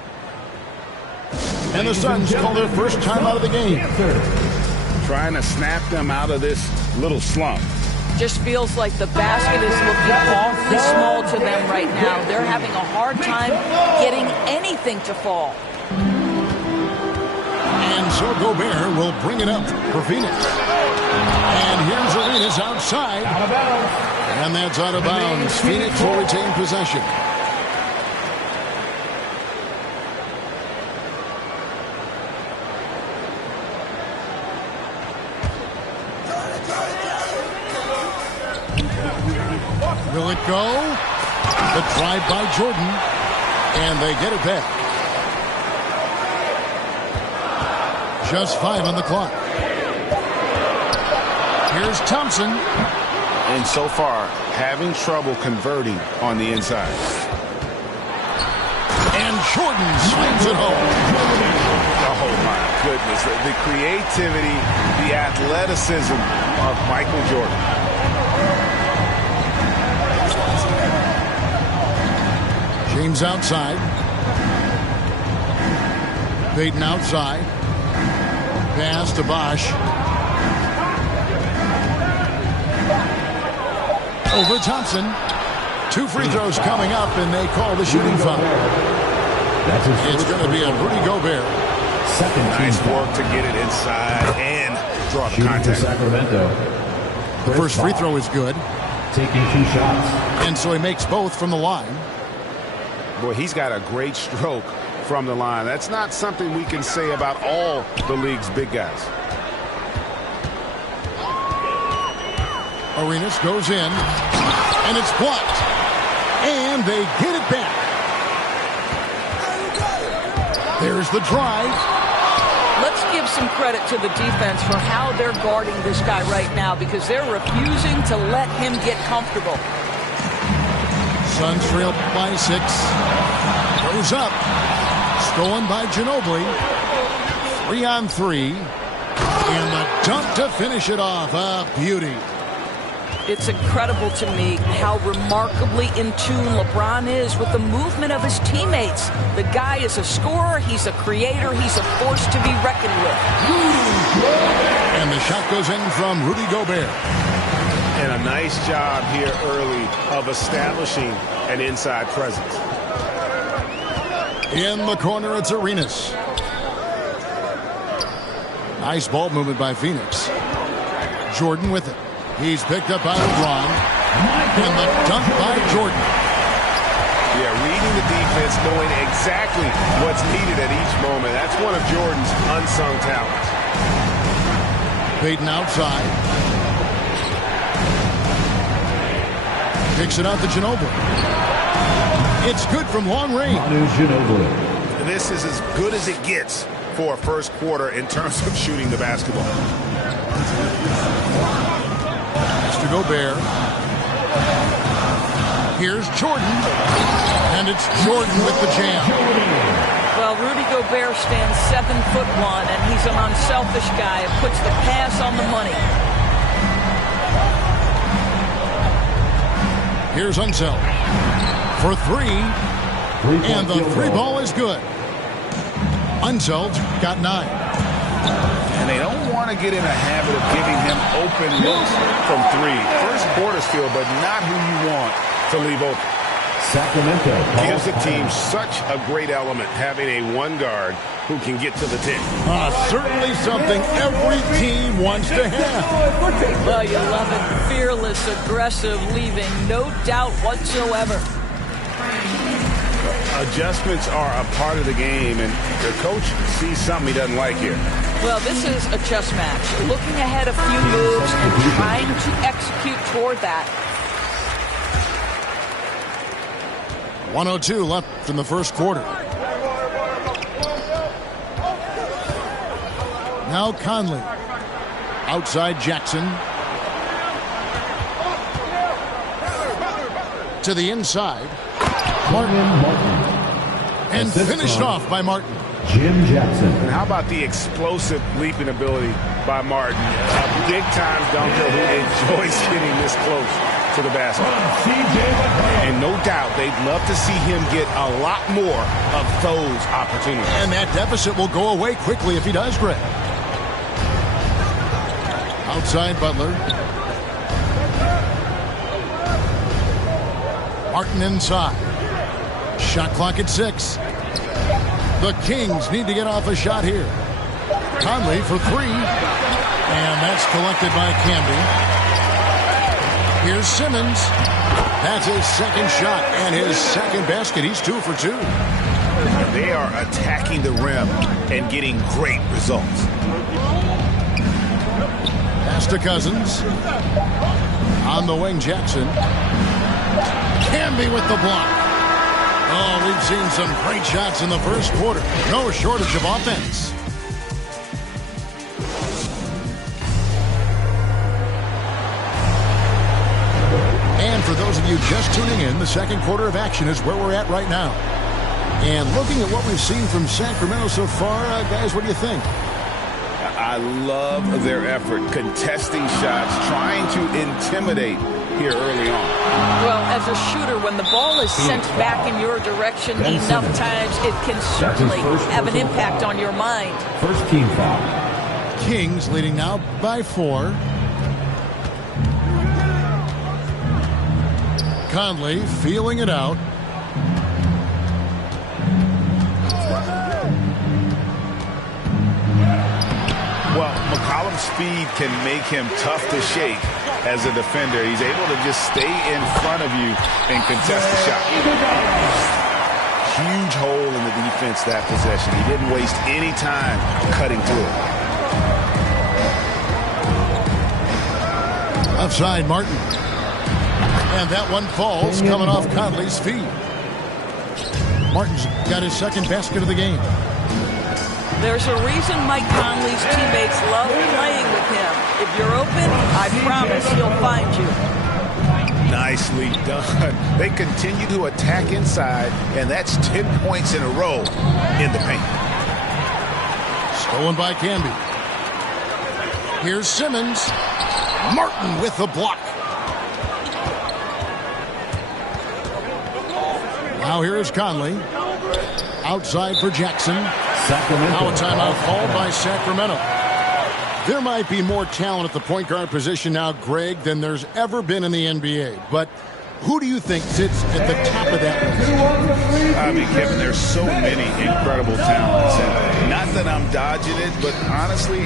And the Suns call their first time out of the game. Trying to snap them out of this little slump. Just feels like the basket is looking awfully small to them right now. They're having a hard time getting anything to fall. And so Gobert will bring it up for Phoenix. And here's Arenas outside. Out of bounds. And that's out of bounds. Phoenix will retain possession. Will it go? The drive by Jordan. And they get it back. Just 5 on the clock. Here's Thompson. And so far, having trouble converting on the inside. And Jordan slams it home. Oh, my goodness. The creativity, the athleticism of Michael Jordan. James outside. Payton outside. Pass to Bosch. Over Thompson. 2 free throws coming up, and they call the shooting foul. It's going to be a Rudy Gobert. Nice work to get it inside and draw the contact. Sacramento. The first free throw is good. Taking 2 shots. And so he makes both from the line. Boy, he's got a great stroke from the line. That's not something we can say about all the league's big guys. Arenas goes in, and it's blocked. And they get it back. There's the drive. Let's give some credit to the defense for how they're guarding this guy right now, because they're refusing to let him get comfortable. Suns trail by 6. Goes up. Stolen by Ginobili. 3 on 3. And the dunk to finish it off. A beauty. It's incredible to me how remarkably in tune LeBron is with the movement of his teammates. The guy is a scorer, he's a creator, he's a force to be reckoned with. And the shot goes in from Rudy Gobert. And a nice job here early of establishing an inside presence. In the corner, it's Arenas. Nice ball movement by Phoenix. Jordan with it. He's picked up by LeBron. And the dunk by Jordan. Yeah, reading the defense, knowing exactly what's needed at each moment. That's one of Jordan's unsung talents. Payton outside. Kicks it out to Ginobili. It's good from long range. This is as good as it gets for a first quarter in terms of shooting the basketball. To Gobert. Here's Jordan. And it's Jordan with the jam. Well, Rudy Gobert stands 7'1", and he's an unselfish guy and puts the pass on the money. Here's Unseld for 3. And the 3 ball is good. Unseld got 9. And they don't want to get in a habit of giving him open looks from 3. First quarter's field, but not who you want to leave open. Sacramento gives the team such a great element, having a 1 guard who can get to the 10. Certainly something every team wants to have. Well, you love it. Fearless, aggressive, leaving no doubt whatsoever. Adjustments are a part of the game, and their coach sees something he doesn't like here. Well, this is a chess match. Looking ahead a few moves and trying to execute toward that. 1:02 left in the first quarter. Now Conley. Outside Jackson. To the inside. Martin. And finished off by Martin. Jim Jackson. And how about the explosive leaping ability by Martin? A big-time dunker who enjoys getting this close to the basket. And no doubt they'd love to see him get a lot more of those opportunities. And that deficit will go away quickly if he does, Greg. Outside Butler. Martin inside. Shot clock at 6. The Kings need to get off a shot here. Conley for 3. And that's collected by Camby. Here's Simmons. That's his second shot and his second basket. He's 2 for 2. They are attacking the rim and getting great results. Pass to Cousins. On the wing, Jackson. Camby with the block. Oh, we've seen some great shots in the first quarter. No shortage of offense. And for those of you just tuning in, the second quarter of action is where we're at right now. And looking at what we've seen from Sacramento so far, guys, what do you think? I love their effort, contesting shots, trying to intimidate here early on. Well, as a shooter, when the ball is sent back in your direction enough times, it can certainly have an impact on your mind. First team foul. Kings leading now by 4. Conley feeling it out. Well, McCollum's speed can make him tough to shake as a defender. He's able to just stay in front of you and contest the shot. Huge hole in the defense that possession. He didn't waste any time cutting to it. Offside, Martin. And that one falls coming off Conley's feet. Martin's got his second basket of the game. There's a reason Mike Conley's teammates love playing with him. If you're open, I promise he'll find you. Nicely done. They continue to attack inside, and that's 10 points in a row in the paint. Stolen by Camby. Here's Simmons. Martin with the block. Now here is Conley. Outside for Jackson. Now a timeout called by Sacramento. There might be more talent at the point guard position now, Greg, than there's ever been in the NBA. But who do you think sits at the top of that list? I mean, Kevin, there's so many incredible talents. And not that I'm dodging it, but honestly,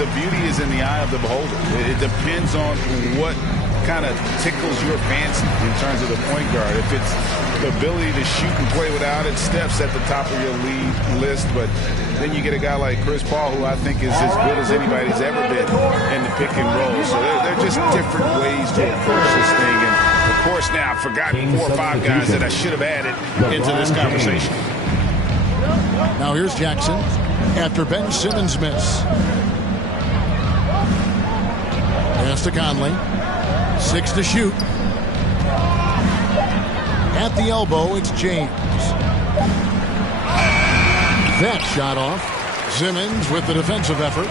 the beauty is in the eye of the beholder. It depends on what kind of tickles your fancy in terms of the point guard. If it's the ability to shoot and play without it, Steph's at the top of your league list. But then you get a guy like Chris Paul, who I think is as good as anybody's ever been in the pick and roll. So they're just different ways to approach this thing. And of course, now I've forgotten 4 or 5 guys that I should have added into this conversation. Now here's Jackson after Ben Simmons' miss. Pass to Conley. 6 to shoot. At the elbow, it's James. That shot off. Simmons with the defensive effort.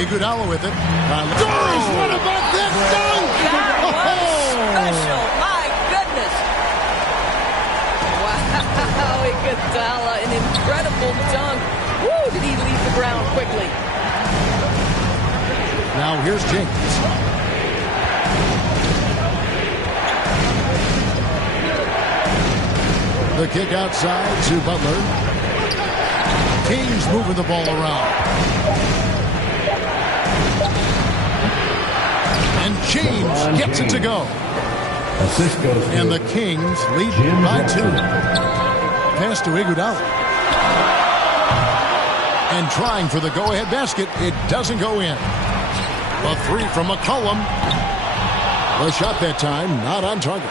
Iguodala with it. Doris, what about that dunk? That was special. My goodness. Wow, Iguodala, an incredible dunk. Woo, did he leave the ground quickly. Now here's James. The kick outside to Butler. Kings moving the ball around. And James gets it to go. And the Kings lead by 2. Pass to Iguodala. And trying for the go-ahead basket. It doesn't go in. A 3 from McCollum. The shot that time not on target.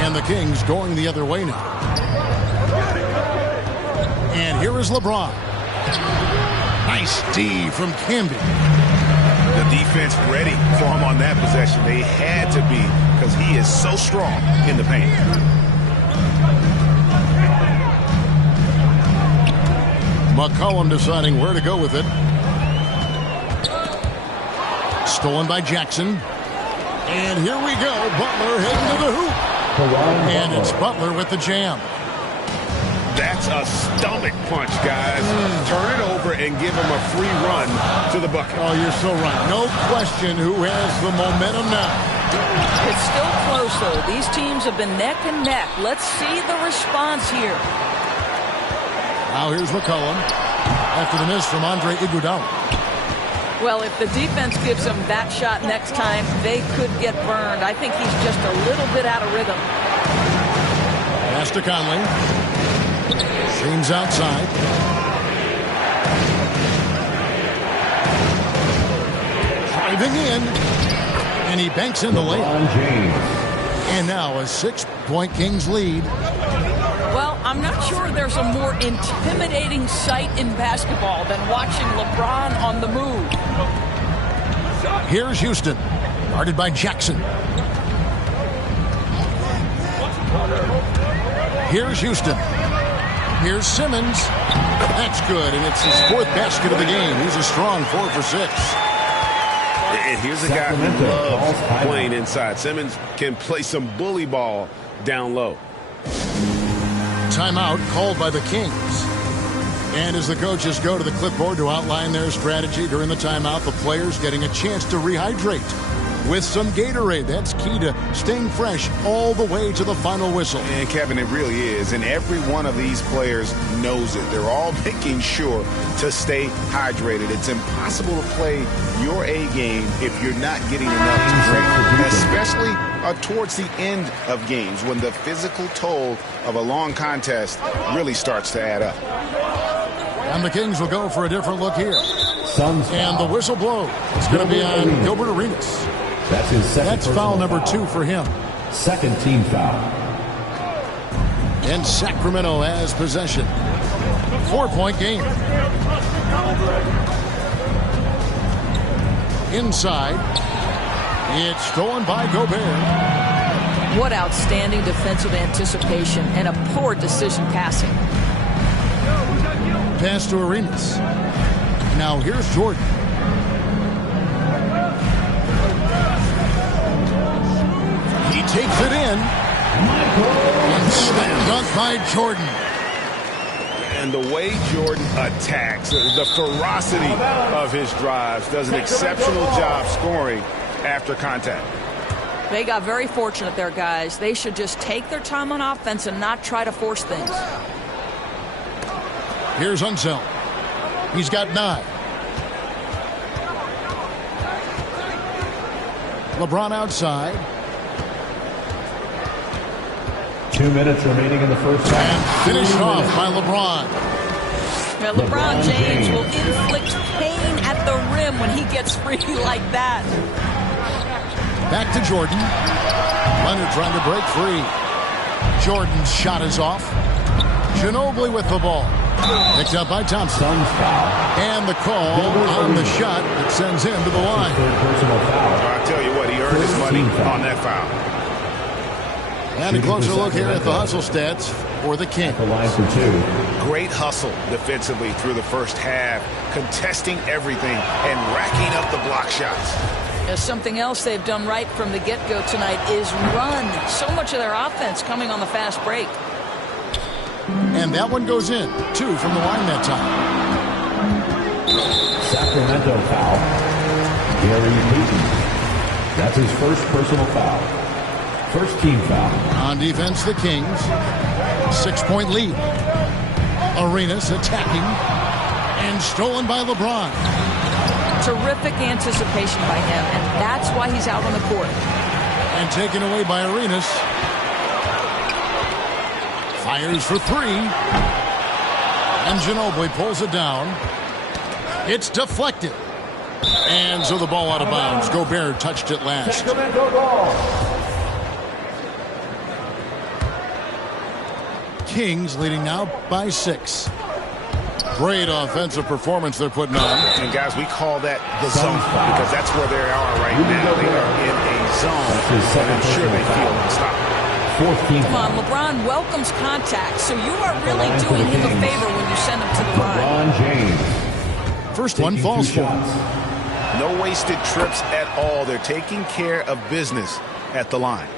And the Kings going the other way now. And here is LeBron. Nice D from Camby. The defense ready for him on that possession. They had to be, because he is so strong in the paint. McCollum deciding where to go with it. Stolen by Jackson. And here we go. Butler heading to the hoop. And it's Butler with the jam. That's a stomach punch, guys. Turn it over and give him a free run to the bucket. Oh, you're so right. No question who has the momentum now. It's still close, though. These teams have been neck and neck. Let's see the response here. Now here's McCollum after the miss from Andre Iguodala. Well, if the defense gives him that shot next time, they could get burned. I think he's just a little bit out of rhythm. Pass to Conley. James outside. Driving in. And he banks in the layup. And now a 6-point Kings lead. Well, I'm not sure there's a more intimidating sight in basketball than watching LeBron on the move. Here's Houston, guarded by Jackson. Here's Houston. Here's Simmons. That's good, and it's his 4th basket of the game. He's a strong 4 for 6. And here's a guy who loves playing inside. Simmons can play some bully ball down low. Timeout called by the Kings. And as the coaches go to the clipboard to outline their strategy during the timeout, the players getting a chance to rehydrate with some Gatorade. That's key to staying fresh all the way to the final whistle. And Kevin, it really is. And every one of these players knows it. They're all making sure to stay hydrated. It's impossible to play your A game if you're not getting enough to drink, especially towards the end of games when the physical toll of a long contest really starts to add up. And the Kings will go for a different look here. Suns and the whistle blows. It's going to be on Gilbert Arenas. That's his second. That's foul number 2 for him. Second team foul. And Sacramento has possession. 4-point game. Inside. It's stolen by Gobert. What outstanding defensive anticipation and a poor decision passing. Pass to Arenas. Now here's Jordan. He takes it in. And slam dunk by Jordan. And the way Jordan attacks, the ferocity of his drives, does an exceptional job scoring after contact. They got very fortunate there, guys. They should just take their time on offense and not try to force things. Here's Unseld. He's got 9. LeBron outside. 2 minutes remaining in the first half. And finished off by LeBron. Now, LeBron James will inflict pain at the rim when he gets free like that. Back to Jordan. Leonard trying to break free. Jordan's shot is off. Ginobili with the ball. Picked up by Thompson. And the call on the shot that sends him to the line. I'll tell you what, he earned his money on that foul. And a closer look here at the hustle stats for the Kings. The line for 2. Great hustle defensively through the first half, contesting everything and racking up the block shots. Something else they've done right from the get-go tonight is run. So much of their offense coming on the fast break. And that one goes in. 2 from the line that time. Sacramento foul. Gary Payton. That's his first personal foul. First team foul. On defense, the Kings. 6-point lead. Arenas attacking. And stolen by LeBron. Terrific anticipation by him, and that's why he's out on the court. And taken away by Arenas. Fires for 3. And Ginobili pulls it down. It's deflected. And so the ball out of bounds. Gobert touched it last. Kings leading now by 6. Great offensive performance they're putting on. And guys, we call that the zone because that's where they are right now. They are in a zone, and I'm sure they feel unstoppable. Come on, LeBron welcomes contact, so you are really doing him a favor when you send him to the line. LeBron James. First one falls for him. No wasted trips at all. They're taking care of business at the line.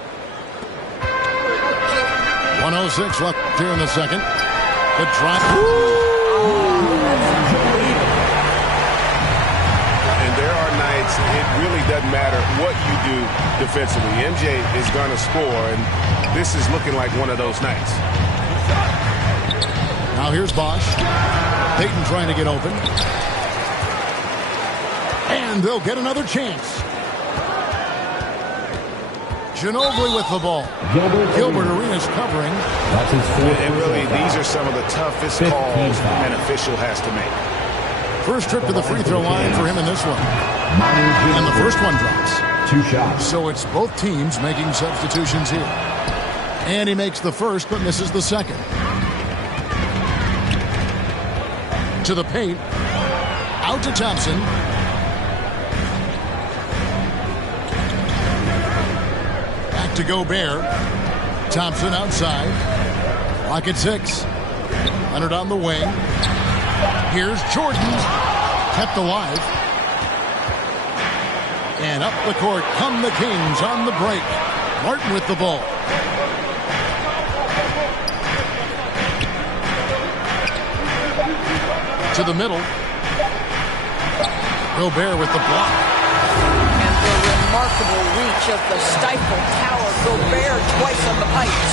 1:06 left here in the second. The drop. And there are nights it really doesn't matter what you do defensively. MJ is going to score, and this is looking like one of those nights. Now here's Bosch. Payton trying to get open. And they'll get another chance. Ginobili with the ball. Gilbert Arenas covering. That's his fourth. And really, these are some of the toughest calls an official has to make. First trip to the free throw line for him in this one. And the first one drops. 2 shots. So it's both teams making substitutions here. And he makes the first but misses the second. To the paint. Out to Thompson. Back to Gobert. Thompson outside. Clock at 6. Leonard on the wing. Here's Jordan. Kept alive. And up the court come the Kings on the break. Martin with the ball. To the middle. Gobert with the block. And the remarkable reach of the stifled tower. Gobert twice on the pipes.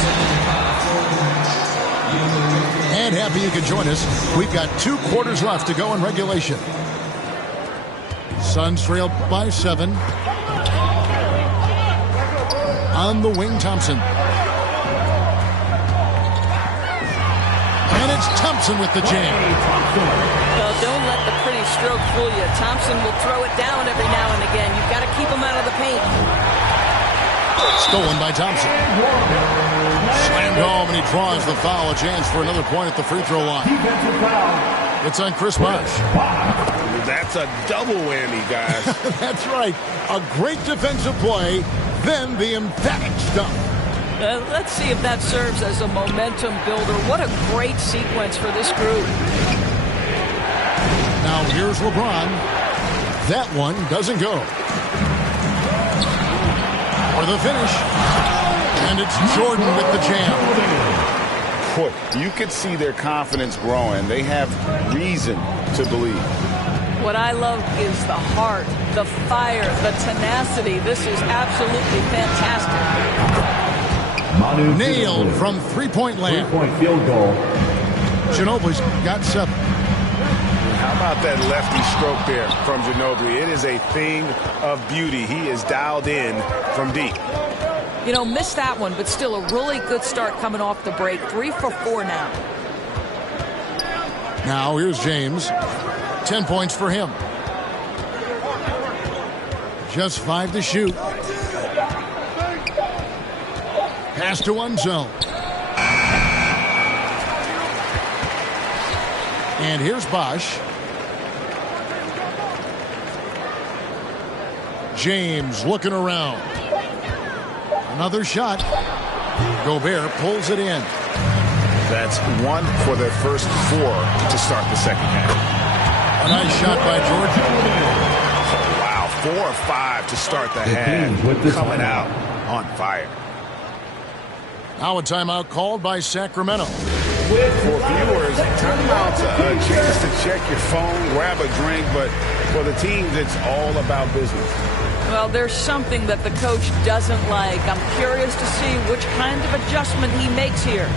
And happy you could join us. We've got 2 quarters left to go in regulation. Suns trail by 7. On the wing, Thompson. And it's Thompson with the jam. Well, don't let the pretty stroke fool you. Thompson will throw it down every now and again. You've got to keep him out of the paint. Stolen by Thompson. Slammed home, and he draws the foul. A chance for another point at the free throw line. It's on Chris Bosh. That's a double whammy, guys. That's right. A great defensive play, then the emphatic stuff. Let's see if that serves as a momentum builder. What a great sequence for this group. Now here's LeBron. That one doesn't go. For the finish. And it's Jordan with the jam. Boy, you could see their confidence growing. They have reason to believe. What I love is the heart, the fire, the tenacity. This is absolutely fantastic. Manu Nailed Ginobili. from three-point land. 3-point field goal. Ginobili's got 7. How about that lefty stroke there from Ginobili? It is a thing of beauty. He is dialed in from deep. You know, missed that one, but still a really good start coming off the break. 3 for 4 now. Now here's James. 10 points for him. Just 5 to shoot. Pass to one zone. And here's Bosh. James looking around. Another shot. Gobert pulls it in. That's 1 for their first 4 to start the second half. A nice shot by George. Wow, 4 or 5 to start the half. Coming out on fire. Now a timeout called by Sacramento. For viewers, timeout's a chance to check your phone, grab a drink, but for the teams, it's all about business. Well, there's something that the coach doesn't like. I'm curious to see which kind of adjustment he makes here.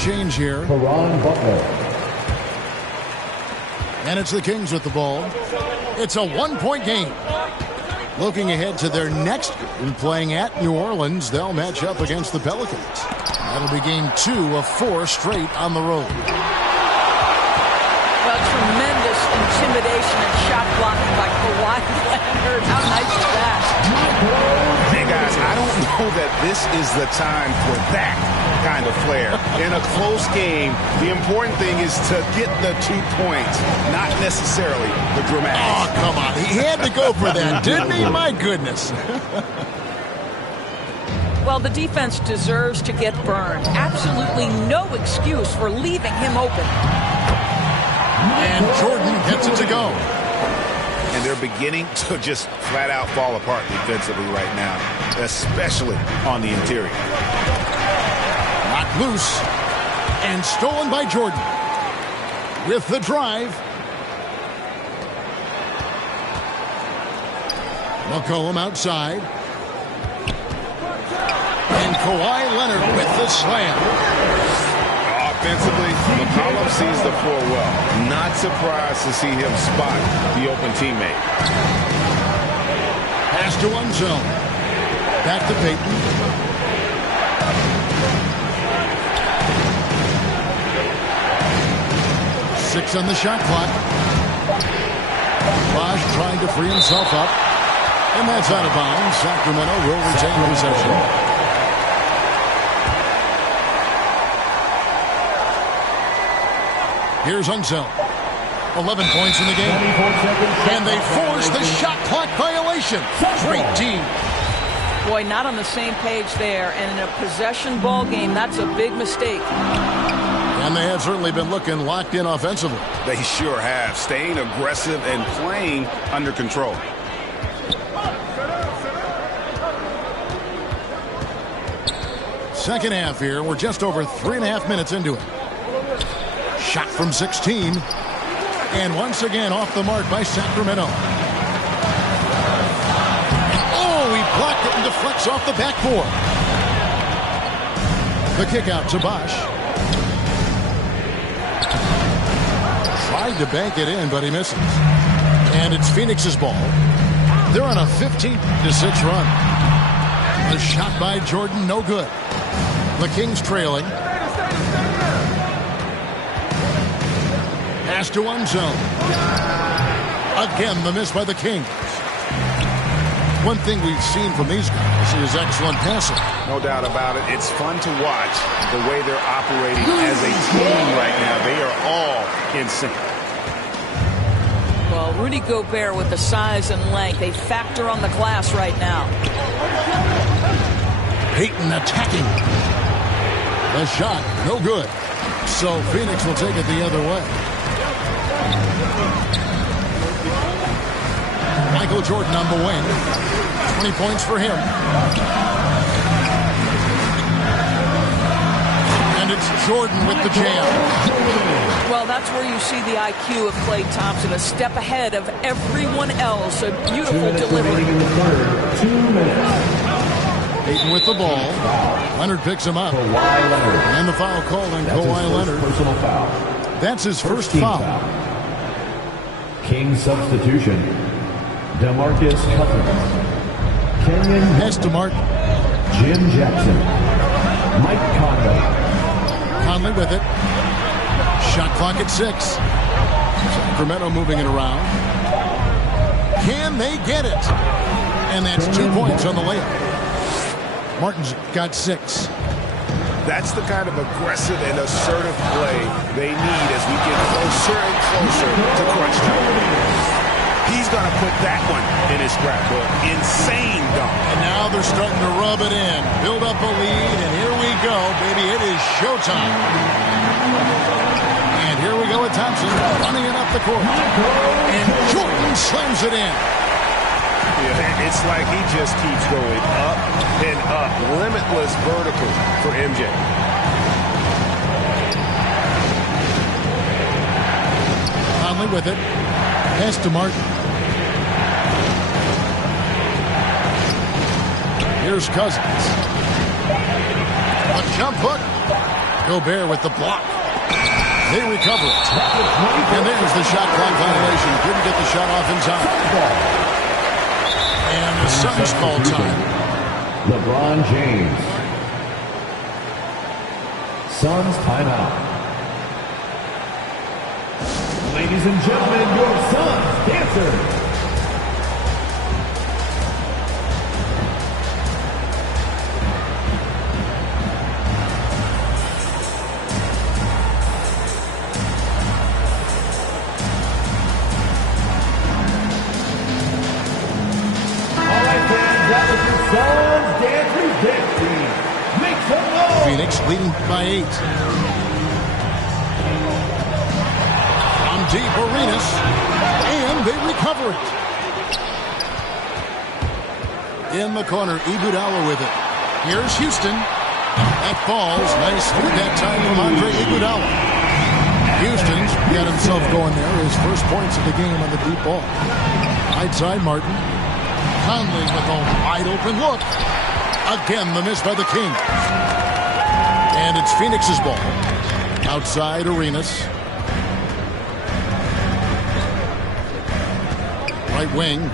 Change here. Caron Butler. And it's the Kings with the ball. It's a 1-point game. Looking ahead to their next game, playing at New Orleans, they'll match up against the Pelicans. That'll be game 2 of 4 straight on the road. Well, tremendous intimidation and shot blocking by Kawhi Leonard. How nice is that? Hey, guys, I don't know that this is the time for that kind of flair. In a close game, the important thing is to get the 2 points, not necessarily the dramatics. Oh, come on. He had to go for that, didn't he? My goodness. Well, the defense deserves to get burned. Absolutely no excuse for leaving him open. And Jordan gets it to go. And they're beginning to just flat out fall apart defensively right now, especially on the interior. Knocked loose and stolen by Jordan. With the drive. McCollum outside. And Kawhi Leonard with the slam. Offensively, McCollum sees the floor well. Not surprised to see him spot the open teammate. Pass to one zone. Back to Payton. Six on the shot clock. Bosh trying to free himself up. And that's out of bounds. Sacramento will retain possession. Here's Unseld. 11 points in the game. And they force the shot clock violation. Great team. Boy, not on the same page there. And in a possession ball game, that's a big mistake. And they have certainly been looking locked in offensively. They sure have. Staying aggressive and playing under control. Second half here. We're just over 3.5 minutes into it. Shot from 16. And once again off the mark by Sacramento. Oh, he blocked it and deflects off the backboard. The kick out to Bosh. Tried to bank it in, but he misses. And it's Phoenix's ball. They're on a 15-6 run. The shot by Jordan, no good. The Kings trailing. Pass to one zone. Again, the miss by the Kings. One thing we've seen from these guys is excellent passing. No doubt about it. It's fun to watch the way they're operating as a team right now. They are all in sync. Well, Rudy Gobert with the size and length, they factor on the glass right now. Payton attacking. The shot, no good. So Phoenix will take it the other way. Michael Jordan on the wing. 20 points for him. And it's Jordan with the jam. Well, that's where you see the IQ of Klay Thompson, a step ahead of everyone else. A beautiful delivery. 2 minutes. Payton with the ball. Leonard picks him up. And the foul called on Kawhi Leonard. Personal foul. That's his first foul. King substitution. DeMarcus Cousins. Kenyon Pass to Mark. Jim Jackson. Mike Conley. Conley with it. Shot clock at 6. Sacramento moving it around. Can they get it? And that's 2 points on the layup. Martin's got 6. That's the kind of aggressive and assertive play they need as we get closer and closer to crunch time. He's going to put that one in his scrapbook. Insane dunk. And now they're starting to rub it in. Build up a lead, and here we go, baby. It is showtime. And here we go with Thompson running it up the court. And Jordan slams it in. Yeah, it's like he just keeps going up and up. Limitless vertical for MJ. Conley with it. Pass to Martin. Here's Cousins. A jump hook. Gobert with the block. They recover it. And there's the shot clock violation. Didn't get the shot off in time. And the Suns call time. LeBron James. Suns timeout. Ladies and gentlemen, your Suns dancers. Phoenix leading by 8. From deep, Arenas, and they recover it. In the corner, Iguodala with it. Here's Houston. That falls. Nice feed that time from Andre Iguodala. Houston's got himself going there. His first points of the game on the deep ball. Right side, Martin. Conley with a wide open look. Again, the miss by the Kings. And it's Phoenix's ball. Outside Arenas. Right wing.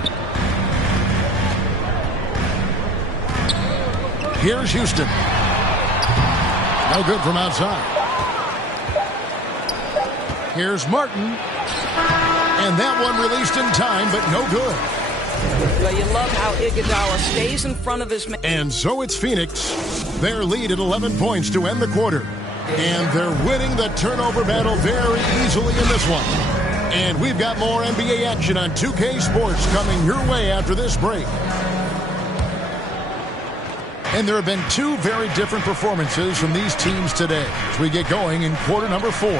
Here's Houston. No good from outside. Here's Martin. And that one released in time, but no good. Well, you love how Iguodala stays in front of his man. And so it's Phoenix. Their lead at 11 points to end the quarter. And they're winning the turnover battle very easily in this one. And we've got more NBA action on 2K Sports coming your way after this break. And there have been two very different performances from these teams today as we get going in quarter number 4.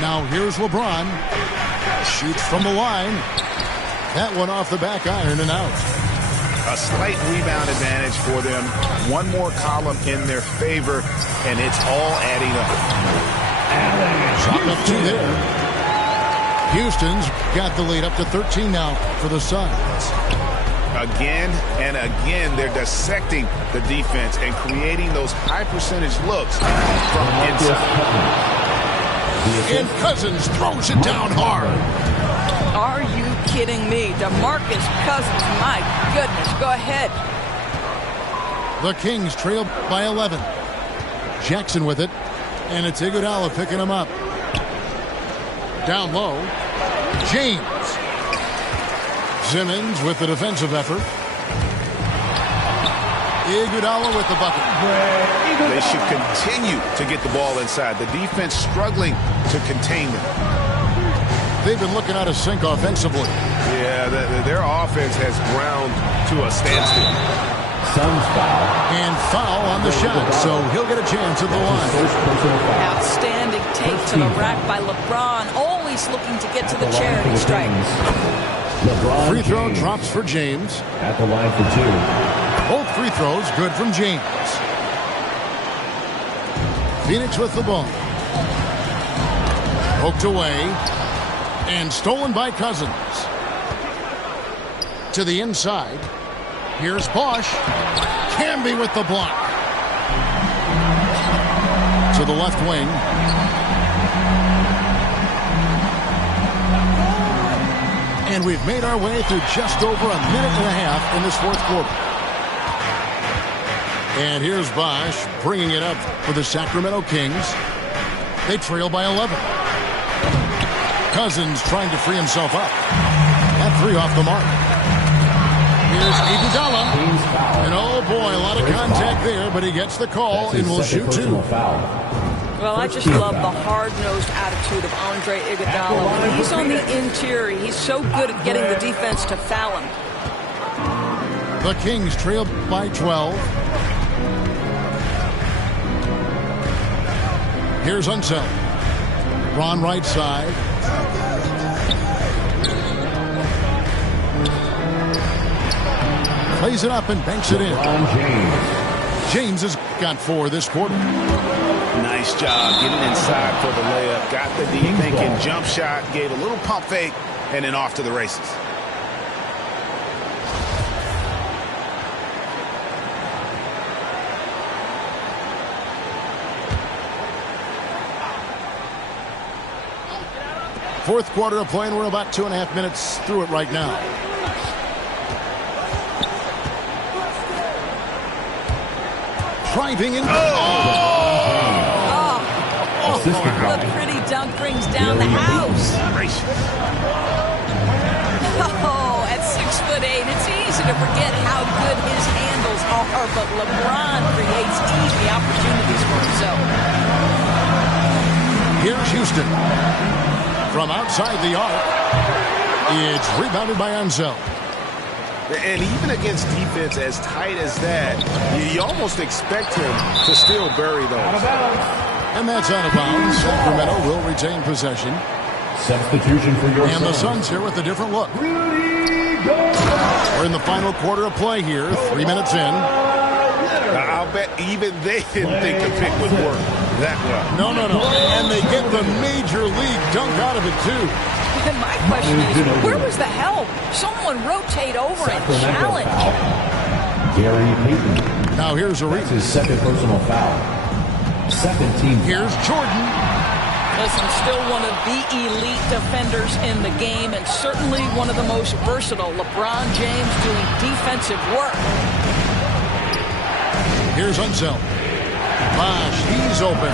Now here's LeBron. Shoots from the line. That one off the back iron and out. A slight rebound advantage for them. One more column in their favor, and it's all adding up. Shot up 2 there. Houston's got the lead up to 13 now for the Suns. Again and again, they're dissecting the defense and creating those high percentage looks from inside. And Cousins throws it down hard. Are you kidding me? DeMarcus Cousins, my goodness, go ahead. The Kings trail by 11. Jackson with it, and it's Iguodala picking him up. Down low, James. Simmons with the defensive effort. Iguodala with the bucket. They should continue to get the ball inside. The defense struggling to contain them. They've been looking out of sync offensively. Yeah, their offense has ground to a standstill. Suns foul. And foul on the shot, so he'll get a chance at the line. Outstanding take to the rack by LeBron, always looking to get to the charity stripe. Free throw drops for James. At the line for 2. Both free throws good from James. Phoenix with the ball. Poked away. And stolen by Cousins. To the inside. Here's Bosch. Camby with the block. To the left wing. And we've made our way through just over a minute and a half in this fourth quarter. And here's Bosch bringing it up for the Sacramento Kings. They trail by 11. Cousins trying to free himself up. That 3 off the mark. Here's Iguodala. And oh boy, a lot of contact there, but he gets the call and will shoot 2. Well, I just love the hard-nosed attitude of Andre Iguodala. When he's on the interior, he's so good at getting the defense to foul him. The Kings trail by 12. Here's Unseld. Ron right side. Plays it up and banks it in. James has got 4 this quarter. Nice job getting inside for the layup. Got the deep thinking jump shot. Gave a little pump fake and then off to the races. Fourth quarter of play, and we're about 2.5 minutes through it right now. Driving in. The pretty dunk brings down the house. Oh, at 6'8", it's easy to forget how good his handles are, but LeBron creates easy opportunities for himself. Here's Houston. From outside the arc, it's rebounded by Unseld. And even against defense as tight as that, you almost expect him to still bury those. And that's out of bounds. Sacramento will retain possession. Substitution for your And the Suns here with a different look. We're in the final quarter of play here, 3 minutes in. I'll bet even they didn't think the pick would work that well. No. And they get the major league dunk out of it, too. And my question is, where was the help? Someone rotate over and challenge. Gary Payton. Now here's Arenas. His second personal foul. Second team. Here's Jordan. Listen, still one of the elite defenders in the game and certainly one of the most versatile. LeBron James doing defensive work. Here's Unseld. Bosh, he's open.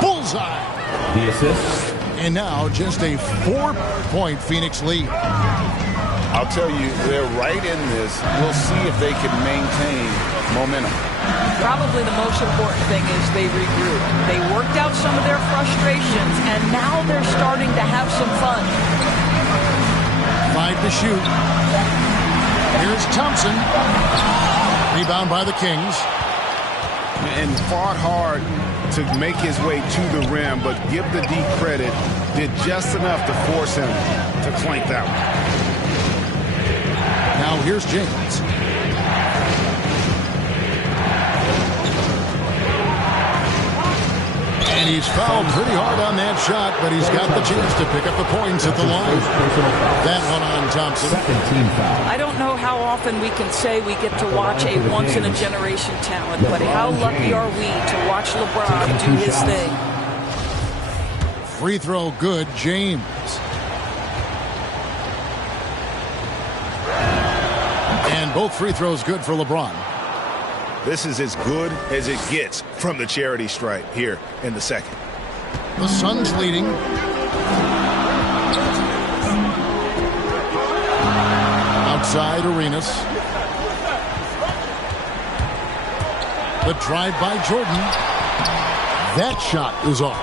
Bullseye. The assist. And now just a 4-point Phoenix lead. I'll tell you, they're right in this. We'll see if they can maintain momentum. Probably the most important thing is they regrouped. They worked out some of their frustrations, and now they're starting to have some fun. 5 to shoot. Here's Thompson. Rebound by the Kings. And fought hard to make his way to the rim, but give the D credit, did just enough to force him to clank that one. Now here's James. And he's fouled pretty hard on that shot, but he's got the chance to pick up the points at the line. That one on Thompson. Second team foul. I don't know how often we can say we get to watch a once-in-a-generation talent, but how lucky are we to watch LeBron do his thing. Free throw good, James. And both free throws good for LeBron. This is as good as it gets from the charity stripe here in the second. The Suns leading. Outside Arenas. The drive by Jordan. That shot is off.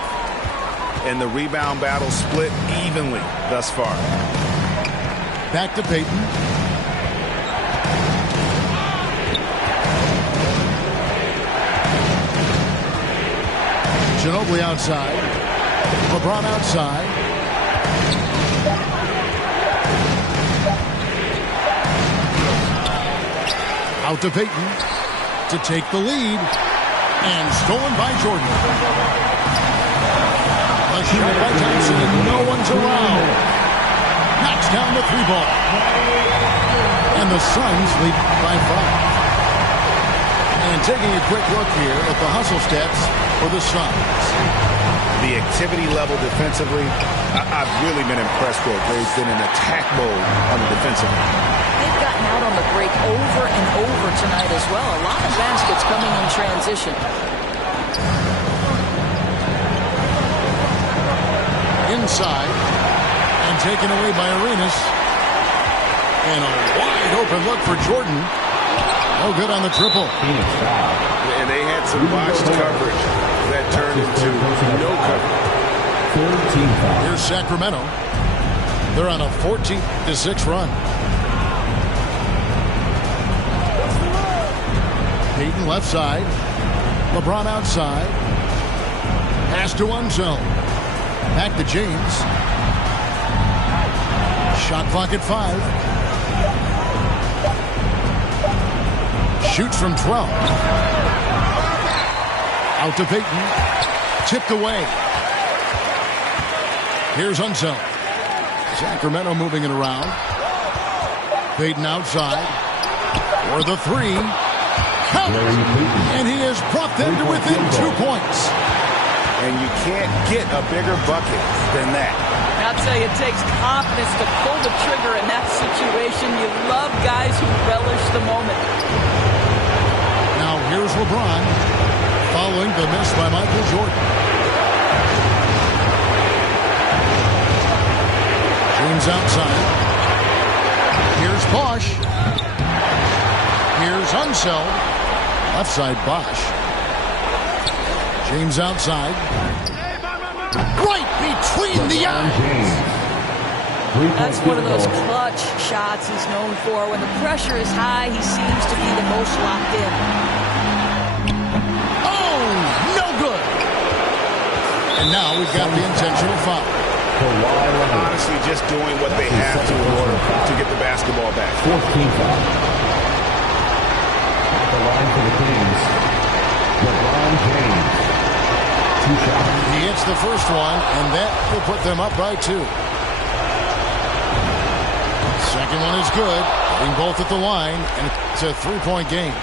And the rebound battle split evenly thus far. Back to Payton. Ginobili outside. LeBron outside. Out to Payton to take the lead. And stolen by Jordan. A shot by Thompson and no one's around. Knocks down the 3-ball. And the Suns lead by 5. And taking a quick look here at the hustle stats for the Suns. The activity level defensively, I've really been impressed with. There's been an attack mode on the defensive end. They've gotten out on the break over and over tonight as well. A lot of baskets coming in transition. Inside and taken away by Arenas. And a wide open look for Jordan. No good on the triple. And they had some botched coverage that turned into no coverage. Here's Sacramento. They're on a 14-6 run. Payton left side. LeBron outside. Pass to Unseld. Back to James. Shot clock at 5. Shoots from 12. Out to Payton. Tipped away. Here's Unseld. Sacramento moving it around. Payton outside. For the 3. Count. And he has brought them to within 2 points. And you can't get a bigger bucket than that. I'll tell you, it takes confidence to pull the trigger in that situation. You love guys who relish the moment. Now here's LeBron following the miss by Michael Jordan. James outside. Here's Bosh. Here's Unseld. Left side Bosh. James outside. Right between the eyes. That's one of those clutch shots he's known for. When the pressure is high, he seems to be the most locked in. Oh, no good. And now we've got the intentional foul. Honestly, just doing what they have to in order to get the basketball back. 14th foul. At the line for the Kings, LeBron James. 2 shots. He hits gets the first one, and that will put them up by 2. Second one is good. Getting both at the line, and it's a 3-point game.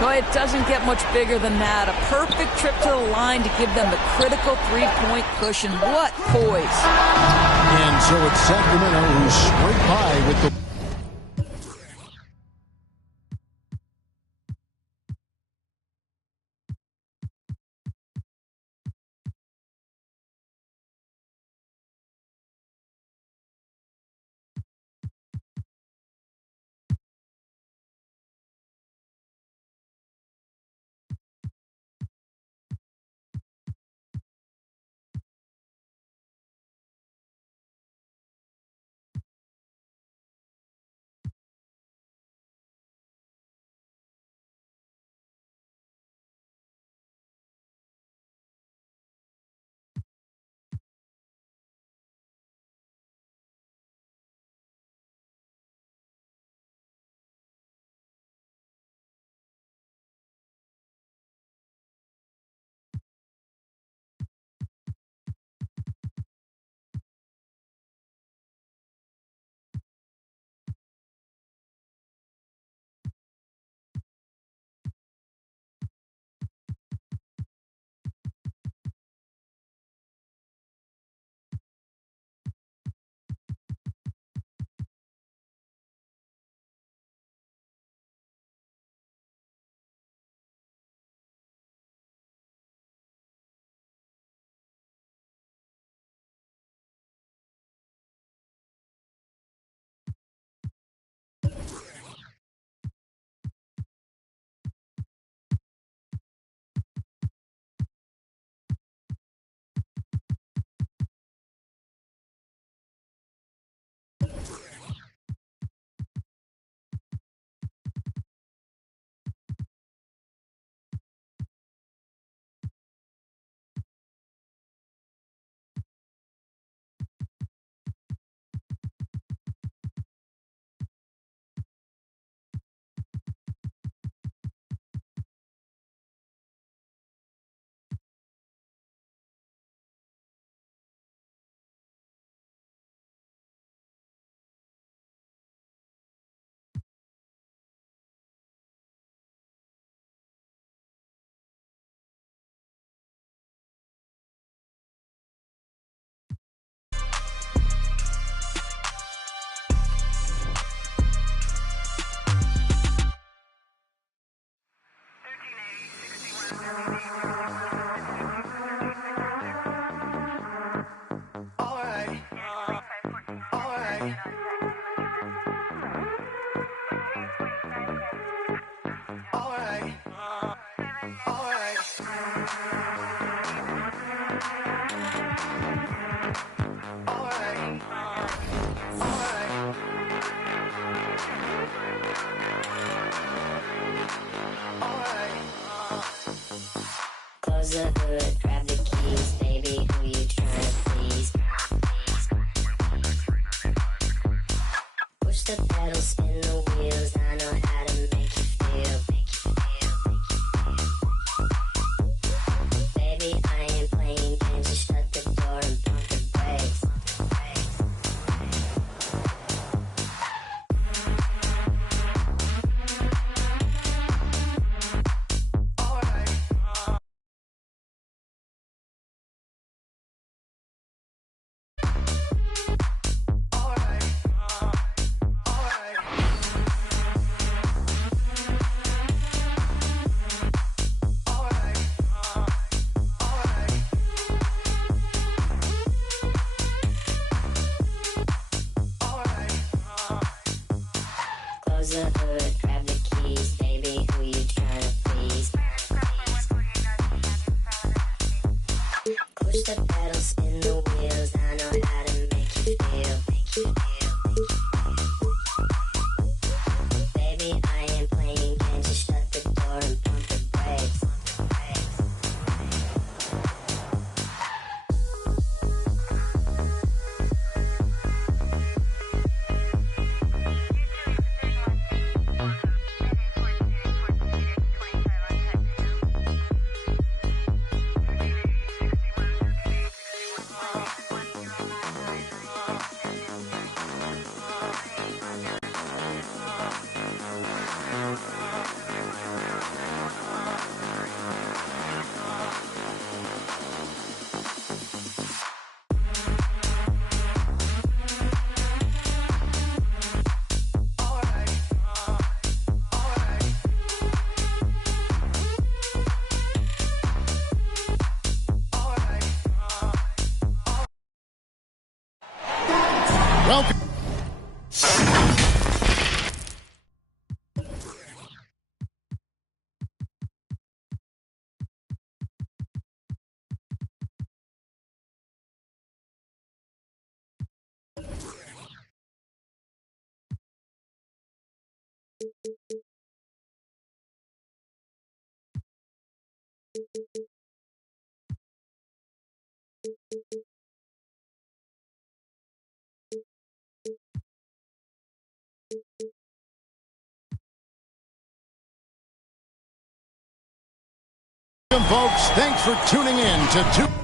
Well, it doesn't get much bigger than that. A perfect trip to the line to give them the critical 3-point cushion. What poise. And so it's Sacramento who's straight by with the... Close the hood, grab the keys, baby, who you trying to please? Push the pedal, spin the wheels, I know how to make you feel. Baby, I ain't playing games, just shut the door and pump the brakes. Close the hood, grab the keys, baby, who you trying to please? Push the pedal, spin the wheels, I know how to make you feel. Baby, I ain't playing games, just shut the door and pump the brakes. Welcome. Folks, thanks for tuning in to two.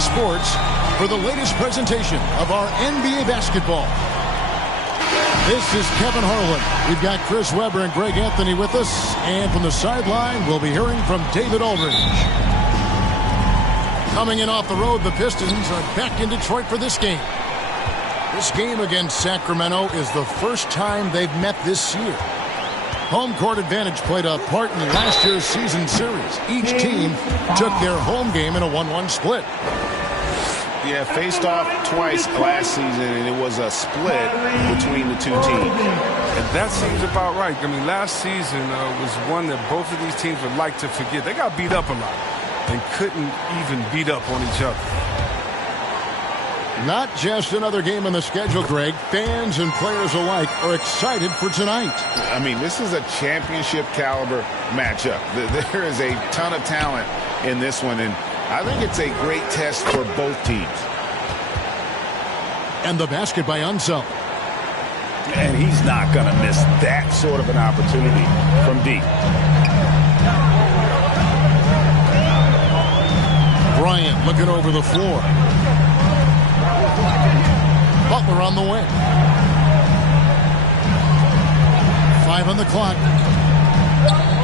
Sports for the latest presentation of our NBA basketball. This is Kevin Harlan. We've got Chris Webber and Greg Anthony with us, and from the sideline we'll be hearing from David Aldridge. Coming in off the road, the Pistons are back in Detroit for this game. This game against Sacramento is the first time they've met this year. Home court advantage played a part in last year's season series. Each team took their home game in a 1-1 split. Yeah, faced off twice last season, and it was a split between the two teams. And that seems about right. I mean, last season was one that both of these teams would like to forget. They got beat up a lot and couldn't even beat up on each other. Not just another game on the schedule, Greg. Fans and players alike are excited for tonight. I mean, this is a championship caliber matchup. There is a ton of talent in this one, and I think it's a great test for both teams. And the basket by Unseld. And he's not going to miss that sort of an opportunity from deep. Bryant looking over the floor. Butler on the wing. 5 on the clock.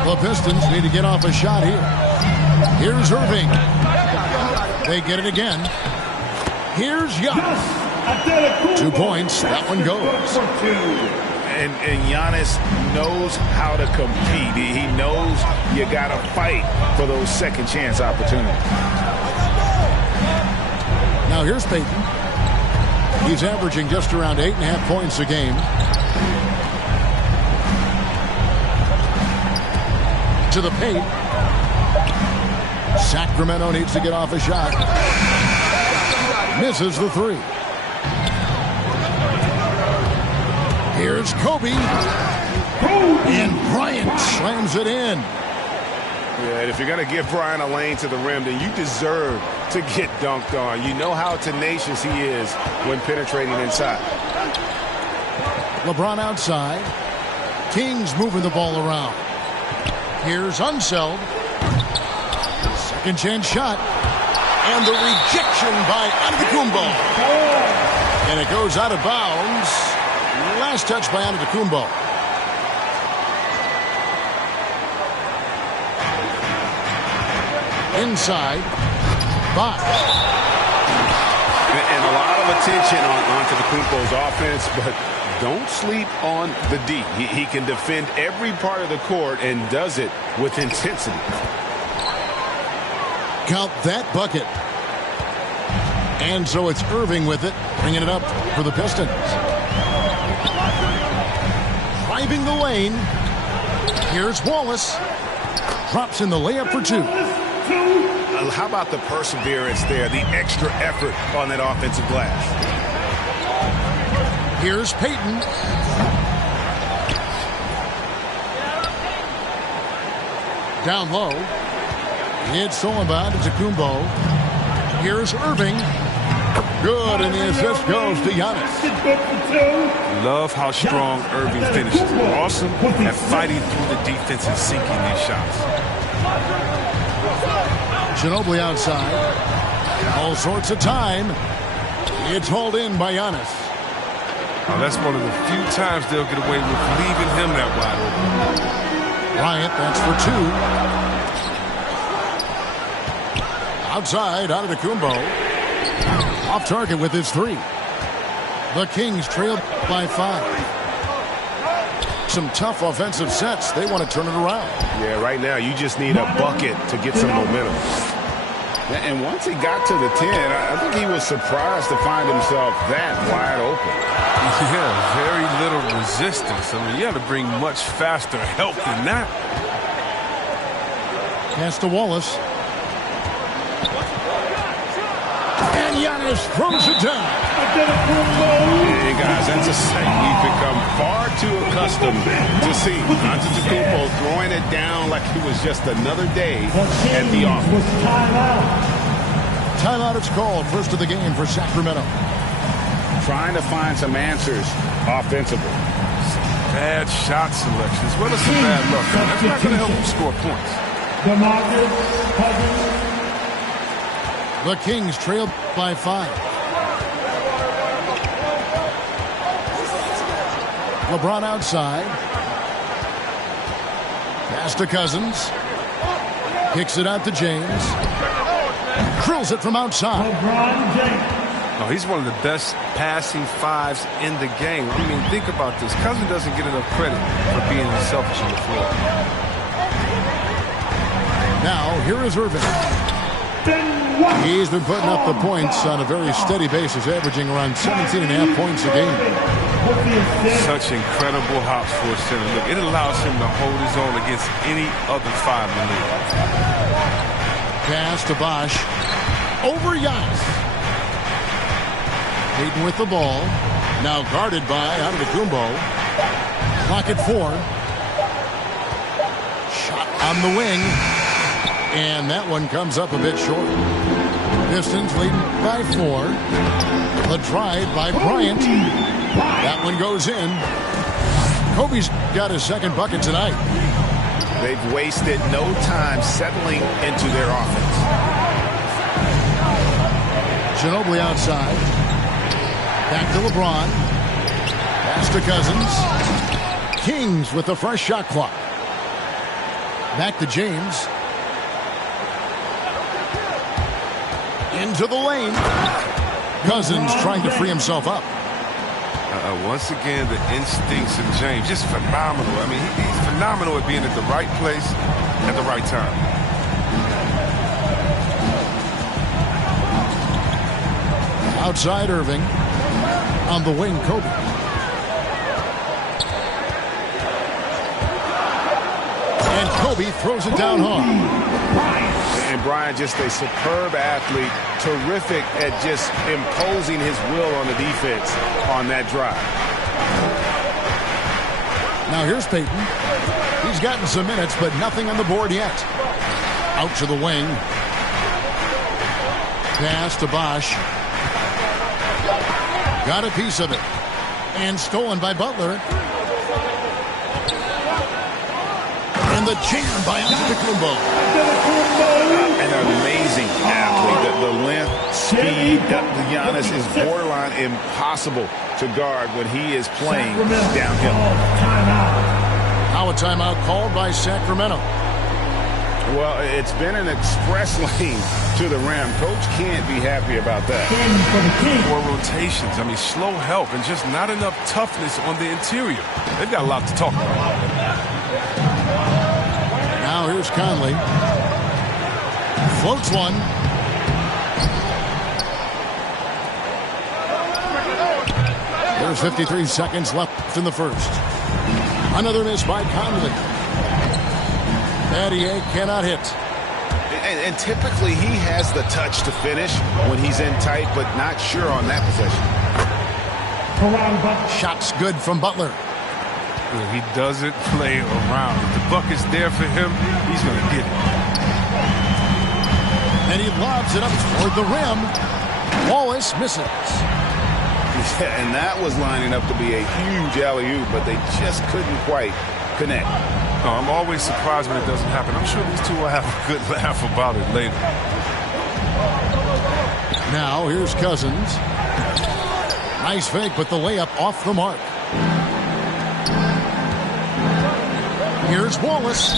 The Pistons need to get off a shot here. Here's Irving. They get it again. Here's Giannis. 2 points. That one goes. And Giannis knows how to compete. He knows you got to fight for those second chance opportunities. Now here's Payton. He's averaging just around 8.5 points a game. To the paint. Sacramento needs to get off a shot. Misses the 3. Here's Kobe. And Bryant slams it in. Yeah, and if you're going to give Bryant a lane to the rim, then you deserve to get dunked on. You know how tenacious he is when penetrating inside. LeBron outside. Kings moving the ball around. Here's Unseld. Second chance shot. And the rejection by Antetokounmpo. And it goes out of bounds. Last touch by Antetokounmpo. Inside. Box. And a lot of attention on Antetokounmpo's offense, but don't sleep on the D. He can defend every part of the court and does it with intensity. Count that bucket. And so it's Irving with it, bringing it up for the Pistons. Driving the lane. Here's Wallace. Drops in the layup for 2. How about the perseverance there, the extra effort on that offensive glass? Here's Payton. Down low. It's Solomon to Antetokounmpo. Here's Irving. Good, and the assist goes to Giannis. Love how strong Irving finishes. Awesome at fighting through the defense and sinking these shots. Ginobili outside. All sorts of time. It's hauled in by Giannis. Now that's one of the few times they'll get away with leaving him that wide open. Bryant, that's for 2. Outside, Antetokounmpo. Off target with his 3. The Kings trail by 5. Some tough offensive sets. They want to turn it around. Yeah, right now you just need a bucket to get some momentum. And once he got to the 10, I think he was surprised to find himself that wide open. Yeah, very little resistance. I mean, you have to bring much faster help than that. Pass to Wallace. And Giannis throws it down. Hey, guys, that's a sight we've become far too accustomed to see. Antetokounmpo throwing it down like it was just another day at the office. Timeout is called. First of the game for Sacramento. Trying to find some answers offensively. Bad shot selection as well as some bad luck. That's not going to help them score points. The Kings trail by 5. LeBron outside. Pass to Cousins. Kicks it out to James. Drills it from outside. Oh, He's one of the best passing fives in the game. I mean, think about this. Cousins doesn't get enough credit for being selfish on the floor. Now, here is Irving. He's been putting up the points on a very steady basis, averaging around 17.5 points a game. Such incredible hops for a center. Look, it allows him to hold his own against any other five in the league. Pass to Bosch. Over Giannis. Hayden with the ball. Now guarded by Antetokounmpo. Clock at 4. Shot on the wing. And that one comes up a bit short. Pistons leading by 4. The drive by Bryant. That one goes in. Kobe's got his second bucket tonight. They've wasted no time settling into their offense. Ginobili outside. Back to LeBron. Pass to Cousins. Kings with the fresh shot clock. Back to James. Into the lane. Cousins trying to free himself up. Once again, the instincts of James, just phenomenal. I mean, he's phenomenal at being at the right place at the right time. Outside Irving. On the wing, Kobe. And Kobe throws it down hard. And Bryant, just a superb athlete, terrific at just imposing his will on the defense on that drive. Now here's Payton. He's gotten some minutes, but nothing on the board yet. Out to the wing. Pass to Bosch. Got a piece of it. And stolen by Butler. And the jam by Antetokounmpo. An amazing athlete. The length, speed, Giannis is borderline impossible to guard when he is playing downhill. Now a timeout called by Sacramento. Well, it's been an express lane to the rim. Coach can't be happy about that. 4 rotations. I mean, slow help and just not enough toughness on the interior. They've got a lot to talk about. Now here's Conley. Floats one. There's 53 seconds left in the first. Another miss by Conley. Battier cannot hit. And typically he has the touch to finish when he's in tight, but not sure on that possession. Shots good from Butler. He doesn't play around. If the bucket's there for him, he's going to get it. And he lobs it up toward the rim. Wallace misses. Yeah, and that was lining up to be a huge alley-oop, but they just couldn't quite connect. No, I'm always surprised when it doesn't happen. I'm sure these two will have a good laugh about it later. Now here's Cousins. Nice fake, but the layup off the mark. Here's Wallace.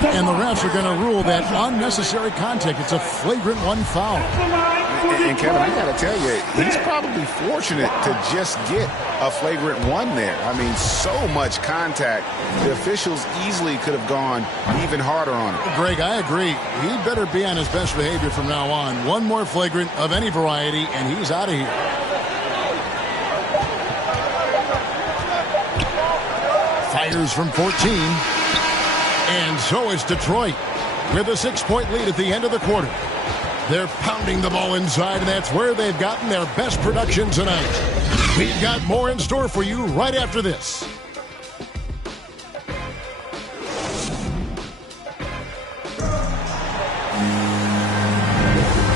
And the refs are going to rule that unnecessary contact. It's a flagrant 1 foul. And Kevin, I got to tell you, he's probably fortunate to just get a flagrant 1 there. I mean, so much contact. The officials easily could have gone even harder on it. Greg, I agree. He better be on his best behavior from now on. One more flagrant of any variety, and he's out of here. Fires from 14. And so is Detroit with a 6-point lead at the end of the quarter. They're pounding the ball inside, and that's where they've gotten their best production tonight. We've got more in store for you right after this.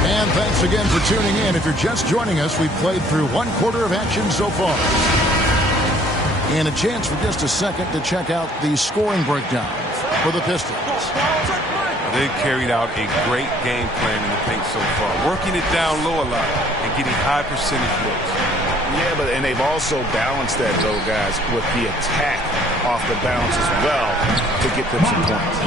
And thanks again for tuning in. If you're just joining us, we've played through 1 quarter of action so far. And a chance for just a second to check out the scoring breakdown for the Pistons. They've carried out a great game plan in the paint so far, working it down low a lot and getting high percentage looks. Yeah, and they've also balanced that, though, guys, with the attack off the bounce as well to get them some points.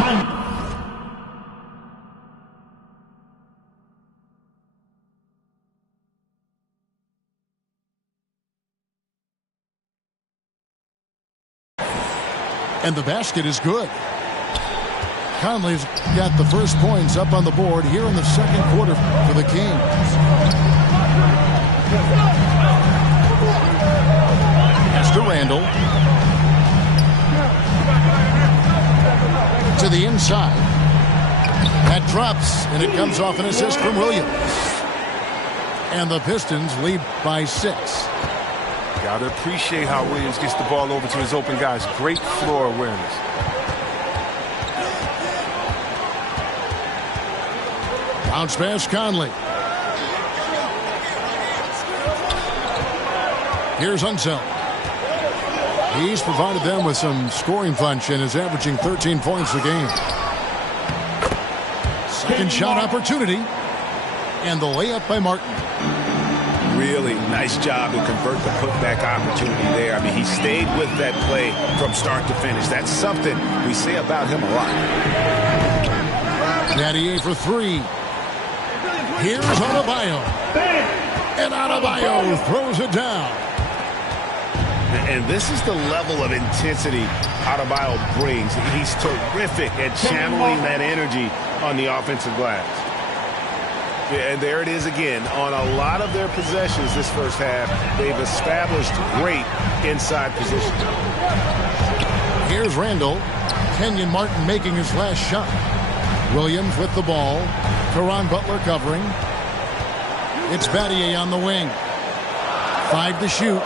And the basket is good. Conley's got the first points up on the board here in the second quarter for the Kings. Pass to Randall. To the inside. That drops, and it comes off an assist from Williams. And the Pistons lead by 6. Got to appreciate how Williams gets the ball over to his open guys. Great floor awareness. Bounce pass, Conley. Here's Unseld. He's provided them with some scoring punch and is averaging 13 points a game. Second shot opportunity. And the layup by Martin. Really nice job to convert the putback opportunity there. I mean, he stayed with that play from start to finish. That's something we say about him a lot. Natty for 3. Here's Adebayo. And Adebayo throws it down. And this is the level of intensity Adebayo brings. He's terrific at channeling that energy on the offensive glass. Yeah, and there it is again. On a lot of their possessions this first half, they've established great inside position. Here's Randall. Kenyon Martin making his last shot. Williams with the ball. Caron Butler covering. It's Battier on the wing. 5 to shoot.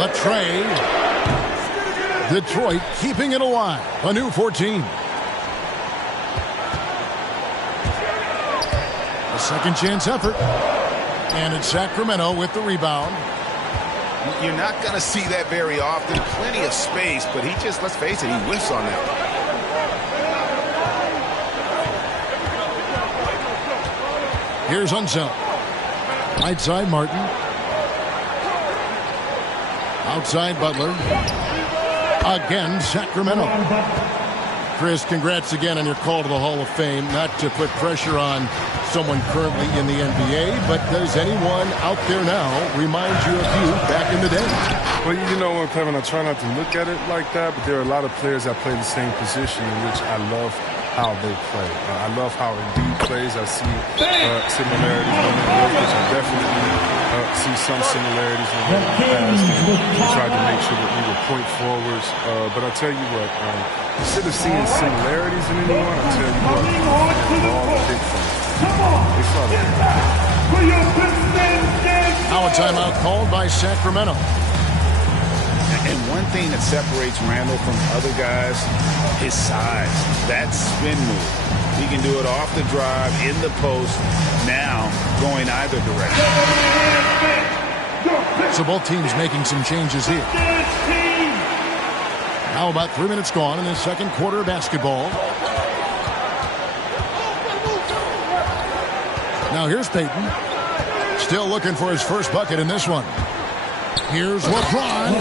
Latrey. Detroit keeping it alive. A new 14. A second chance effort. And it's Sacramento with the rebound. You're not going to see that very often. Plenty of space, but he just, let's face it, he whiffs on that. Here's Unseld. Right side, Martin. Outside, Butler. Again, Sacramento. Chris, congrats again on your call to the Hall of Fame. Not to put pressure on someone currently in the NBA, but does anyone out there now remind you of you back in the day? Well, you know what, Kevin, I try not to look at it like that, but there are a lot of players that play the same position in which I love how they play. I love how Embiid plays. I see similarities with Jokic. I definitely see some similarities in the past. We tried to make sure that we were point forwards. But I tell you what, instead of seeing similarities in anyone, I tell you what, they're all different. They saw that. Now a timeout called by Sacramento. And one thing that separates Randall from other guys, his size. That spin move. He can do it off the drive, in the post, now going either direction. So both teams making some changes here. Now about 3 minutes gone in the second quarter of basketball. Now here's Payton. Still looking for his first bucket in this one. Here's LeBron.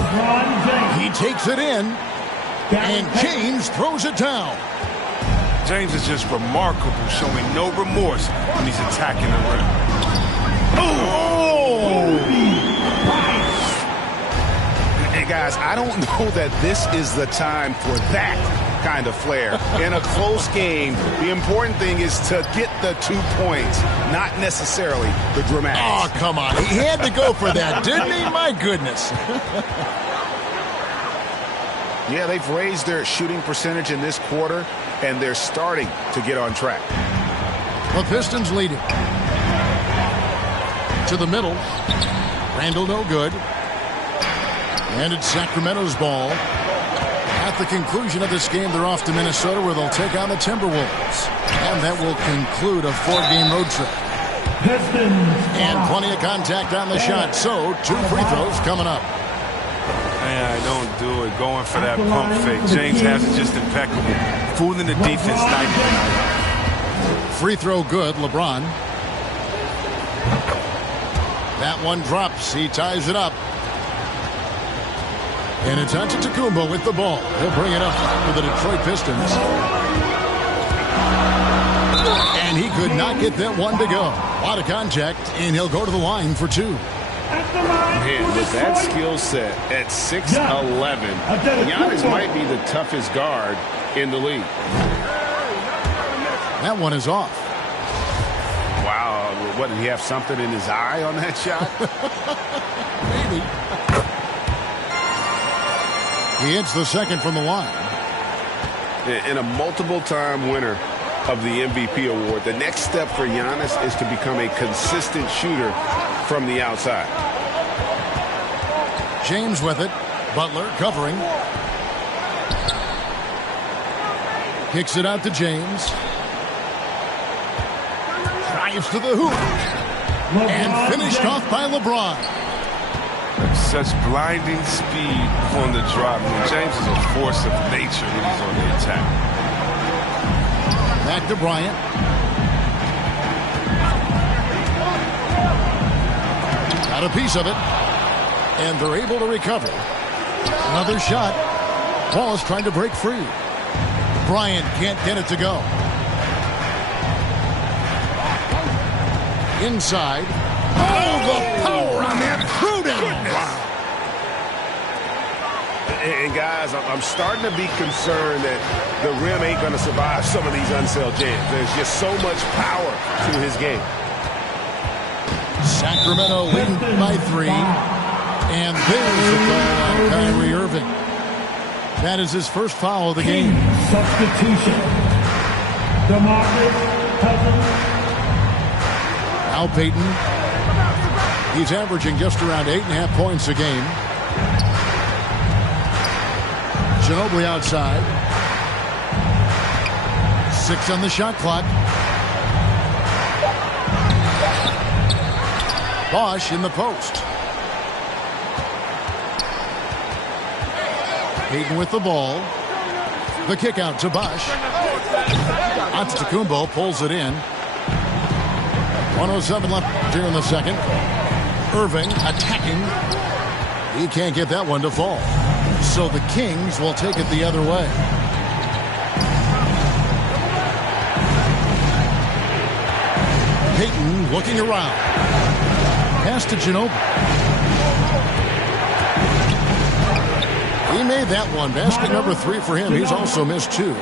He takes it in. And James throws it down. James is just remarkable, showing no remorse when he's attacking the rim. Oh! Hey, guys, I don't know that this is the time for that kind of flair. In a close game, the important thing is to get the 2 points, not necessarily the dramatics. Oh, come on. He had to go for that, didn't he? My goodness. Yeah, they've raised their shooting percentage in this quarter, and they're starting to get on track. The Pistons lead it. To the middle. Randall no good. And it's Sacramento's ball. At the conclusion of this game, they're off to Minnesota where they'll take on the Timberwolves. And that will conclude a 4-game road trip. And plenty of contact on the shot. So 2 free throws coming up. Man, don't do it. Going for that pump fake. James has it just impeccable. Fooling the defense night and night. Free throw good, LeBron. That one drops. He ties it up. And it's Antetokounmpo with the ball. He'll bring it up for the Detroit Pistons. And he could not get that one to go. A lot of contact, and he'll go to the line for 2. Man, with that skill set at 6'11", Giannis might be the toughest guard in the league. That one is off. Wow, what, did he have something in his eye on that shot? Maybe. He hits the second from the line. And a multiple-time winner of the MVP award, the next step for Giannis is to become a consistent shooter from the outside. James with it. Butler covering. Kicks it out to James. Drives to the hoop. And finished off by LeBron. Such blinding speed on the drive. James is a force of nature when he's on the attack. Back to Bryant. Got a piece of it. And they're able to recover. Another shot. Wallace trying to break free. Bryant can't get it to go. Inside. Oh, the power on that crew down. Wow. And guys, I'm starting to be concerned that the rim ain't going to survive some of these unselled jams. There's just so much power to his game. Sacramento leading by 3. And there's the foul on Kyrie Irving. That is his first foul of the game. Substitution. DeMarcus Cousins. Al Payton. He's averaging just around 8.5 points a game. Ginobili outside. 6 on the shot clock. Bosch in the post. Payton with the ball. The kick out to Bosch. Antetokounmpo pulls it in. 1:07 left here in the second. Irving attacking. He can't get that one to fall. So the Kings will take it the other way. Payton looking around. Pass to Ginobili. He made that one. Basket number 3 for him. He's also missed 2.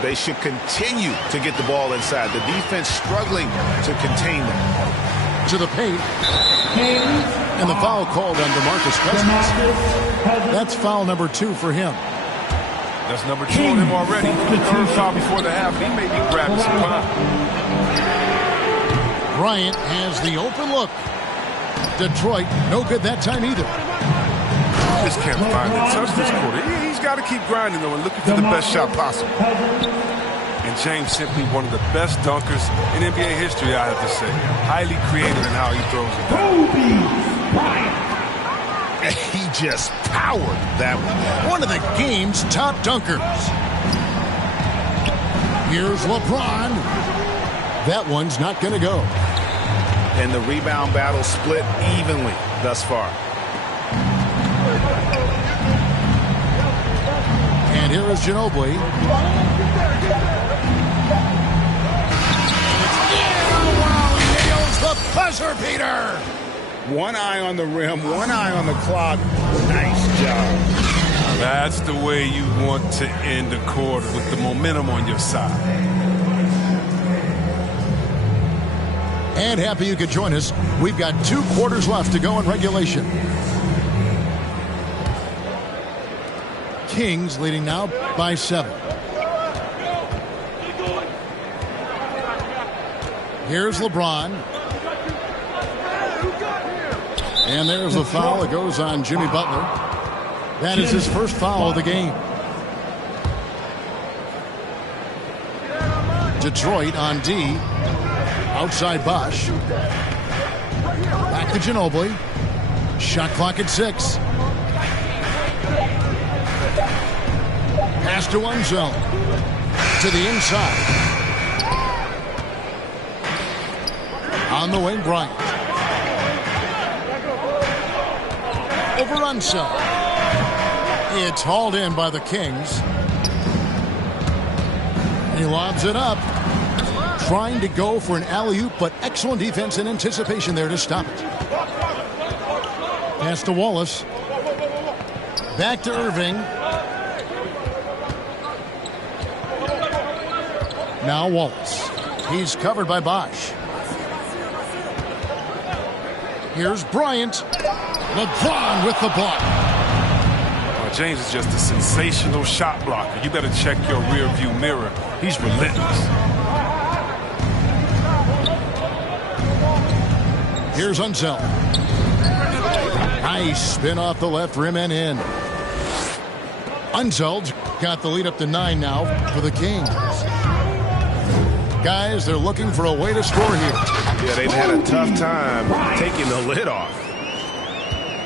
They should continue to get the ball inside. The defense struggling to contain them. To the paint. And the foul called on DeMarcus Cousins. That's foul number 2 for him. That's number 2 on him already. The third foul before the half. He may be grabbing some pop. Bryant has the open look. Detroit, no good that time either. Just can't find it. Touch this quarter. He's got to keep grinding, though, and looking for the best shot possible. And James simply one of the best dunkers in NBA history, I have to say. Highly creative in how he throws it down. He just powered that one. One of the game's top dunkers. Here's LeBron. That one's not going to go. And the rebound battle split evenly thus far. And here is Ginobili. Wow, he nails the buzzer beater. One eye on the rim, one eye on the clock. Nice job. That's the way you want to end the quarter, with the momentum on your side. And happy you could join us. We've got 2 quarters left to go in regulation. Kings leading now by 7. Here's LeBron. And there's a foul that goes on Jimmy Butler. That is his first foul of the game. Detroit on D. Outside Bosch. Back to Ginobili. Shot clock at 6. Pass to one zone. To the inside. On the wing, Bryant. Over Unseld. It's hauled in by the Kings. He lobs it up. Trying to go for an alley-oop, but excellent defense and anticipation there to stop it. Pass to Wallace. Back to Irving. Now Wallace. He's covered by Bosch. Here's Bryant. LeBron with the block. James is just a sensational shot blocker. You better check your rear view mirror. He's relentless. Here's Unseld. Nice spin off the left rim and in. Unseld's got the lead up to 9 now for the Kings. Guys, they're looking for a way to score here. Yeah, they've had a tough time taking the lid off.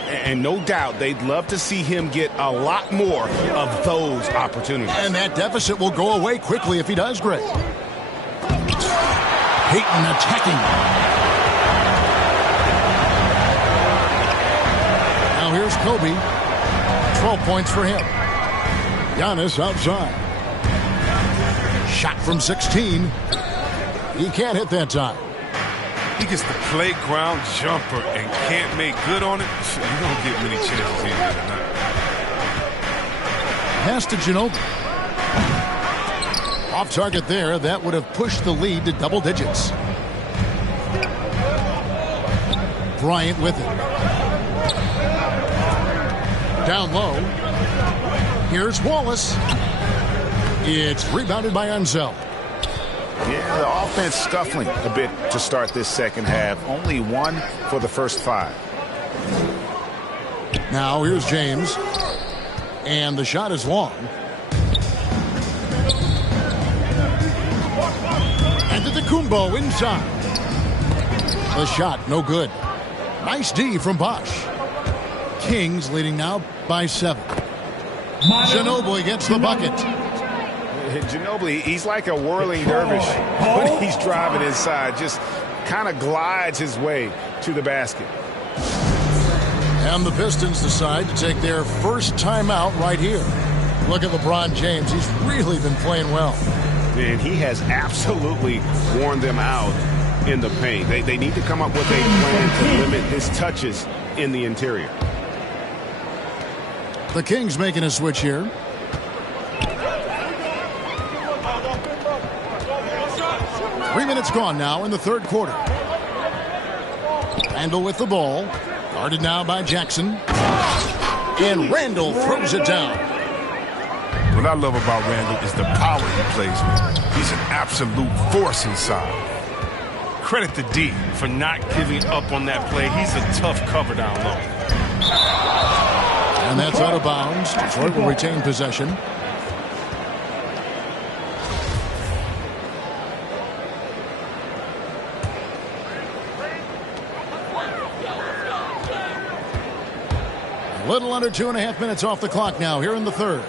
And no doubt they'd love to see him get a lot more of those opportunities. And that deficit will go away quickly if he does great. Payton attacking. Now here's Kobe. 12 points for him. Giannis outside. Shot from 16. He can't hit that time. He gets the playground jumper and can't make good on it. You don't get many chances here tonight. Pass to Ginobili. Off target there. That would have pushed the lead to double digits. Bryant with it. Down low. Here's Wallace. It's rebounded by Unseld. Yeah, the offense scuffling a bit to start this second half. Only 1 for the first 5. Now here's James. And the shot is long. Antetokounmpo inside. The shot, no good. Nice D from Bosch. Kings leading now by 7. Ginobili gets the bucket. Ginobili, he's like a whirling dervish when he's driving inside. Just kind of glides his way to the basket. And the Pistons decide to take their first timeout right here. Look at LeBron James. He's really been playing well. And he has absolutely worn them out in the paint. They need to come up with a plan to limit his touches in the interior. The Kings making a switch here. Three minutes gone now in the third quarter. Randall with the ball. Guarded now by Jackson. And Randall throws it down. What I love about Randall is the power he plays with. He's an absolute force inside. Credit to D for not giving up on that play. He's a tough cover down low. And that's out of bounds. Detroit will retain possession. A little under 2.5 minutes off the clock now here in the third.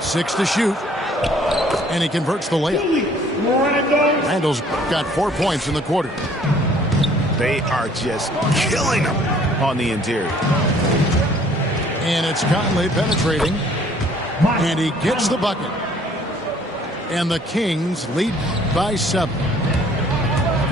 6 to shoot. And he converts the layup. Randall's got 4 points in the quarter. They are just killing him on the interior. And it's Conley penetrating. And he gets the bucket. And the Kings lead by 7. The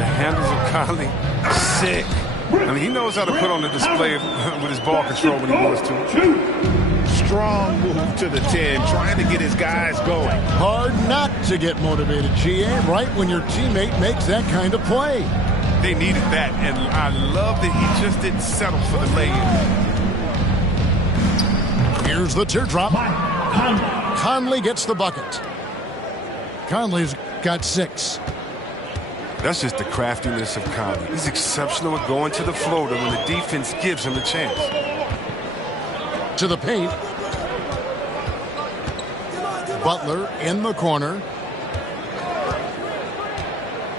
handles of Conley, sick. I mean, he knows how to put on the display with his ball control when he wants to. Strong move to the 10, trying to get his guys going. Hard not to get motivated, GA, right when your teammate makes that kind of play. They needed that, and I love that he just didn't settle for the lay-in. Here's the teardrop. Conley gets the bucket. Conley's got 6. That's just the craftiness of Conley. He's exceptional at going to the floater when the defense gives him a chance. To the paint. Butler in the corner.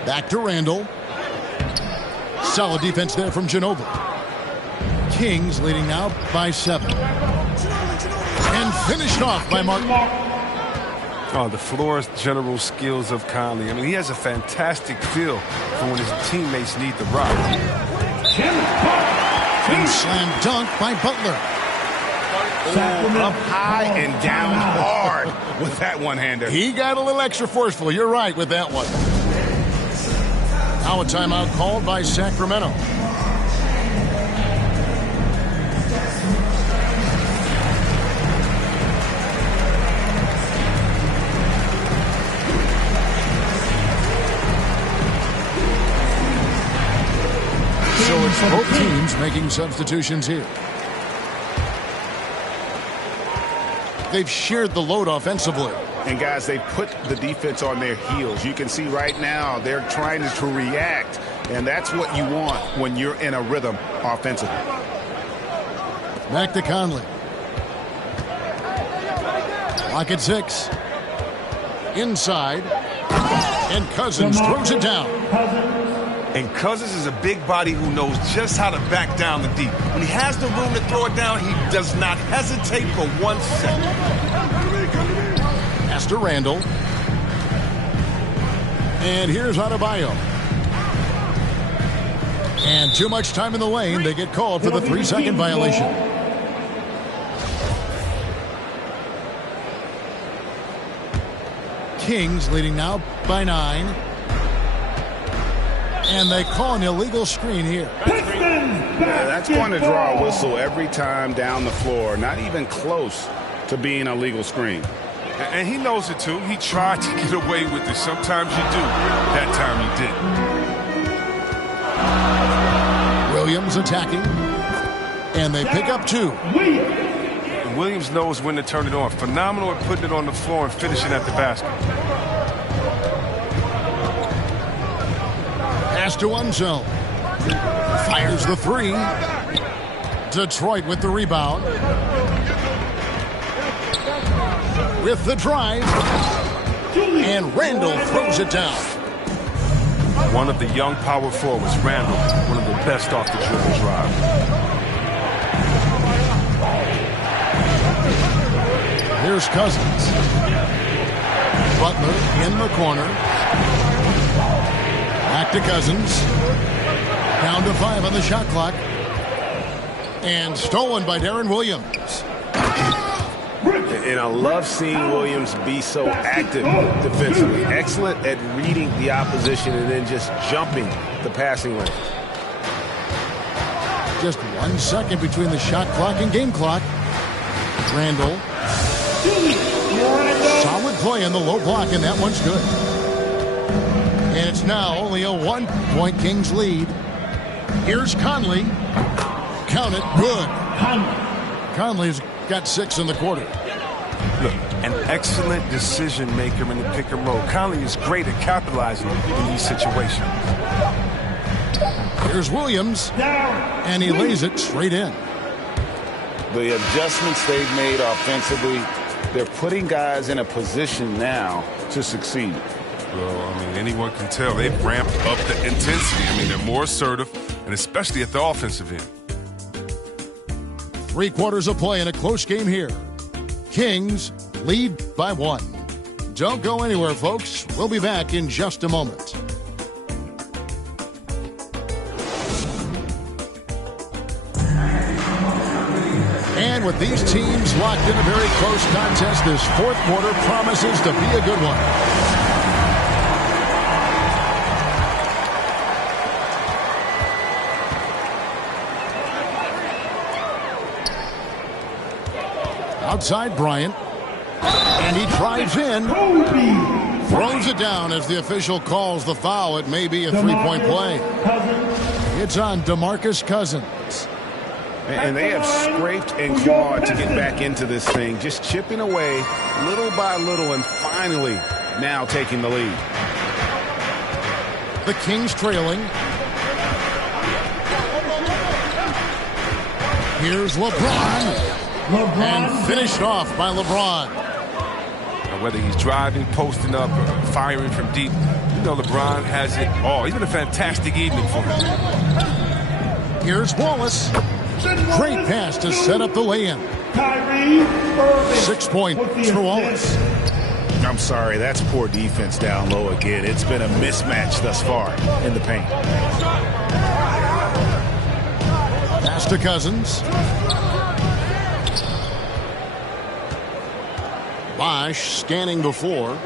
Back to Randall. Solid defense there from Ginobili. Kings leading now by 7. And finished off by Martin. Oh, the floor's general skills of Conley. I mean, he has a fantastic feel for when his teammates need the rock. And slam dunk by Butler. Up high and down hard with that one-hander. He got a little extra forceful. You're right with that one. Now a timeout called by Sacramento. So it's both teams making substitutions here. They've shared the load offensively. And guys, they put the defense on their heels. You can see right now they're trying to react, and that's what you want when you're in a rhythm offensively. Back to Conley. Lock at 6. Inside. And Cousins throws it down. And Cousins is a big body who knows just how to back down the deep. When he has the room to throw it down, he does not hesitate for 1 second. Pass to Randall. And here's Adebayo. And too much time in the lane. They get called for the 3-second violation. Kings leading now by 9. And they call an illegal screen here. Yeah, that's going to draw a whistle every time down the floor. Not even close to being a legal screen. And he knows it too. He tried to get away with it. Sometimes you do. That time you didn't. Williams attacking. And they pick up 2. Williams knows when to turn it on. Phenomenal at putting it on the floor and finishing at the basket. Pass to Unzone. Fires the 3. Detroit with the rebound. With the drive. And Randall throws it down. One of the young power forwards, Randall, one of the best off the dribble drive. Here's Cousins. Butler in the corner. Back to Cousins. Down to 5 on the shot clock. And stolen by Darren Williams. And I love seeing Williams be so active defensively. Excellent at reading the opposition and then just jumping the passing lane. Just 1 second between the shot clock and game clock. Randall. Solid play in the low block, and that one's good. And it's now only a 1-point Kings lead. Here's Conley. Count it. Good. Conley's got 6 in the quarter. Look, an excellent decision maker in the pick and roll. Conley is great at capitalizing in these situations. Here's Williams. And he lays it straight in. The adjustments they've made offensively, they're putting guys in a position now to succeed. Well, I mean, anyone can tell they've ramped up the intensity. I mean, they're more assertive, and especially at the offensive end. 3 quarters of play in a close game here. Kings lead by 1. Don't go anywhere, folks. We'll be back in just a moment. And with these teams locked in a very close contest, this 4th quarter promises to be a good one. Outside Bryant. And he drives in. Throws it down as the official calls the foul. It may be a 3-point play. It's on DeMarcus Cousins. And they have scraped and clawed to get back into this thing, just chipping away little by little and finally now taking the lead. The Kings trailing. Here's LeBron. And finished off by LeBron. Now, whether he's driving, posting up, or firing from deep, you know LeBron has it all. Even a fantastic evening for him. Here's Wallace. Great pass to set up the lay-in. 6 points for Wallace. I'm sorry, that's poor defense down low again. It's been a mismatch thus far in the paint. Pass to Cousins. Bosch scanning the floor.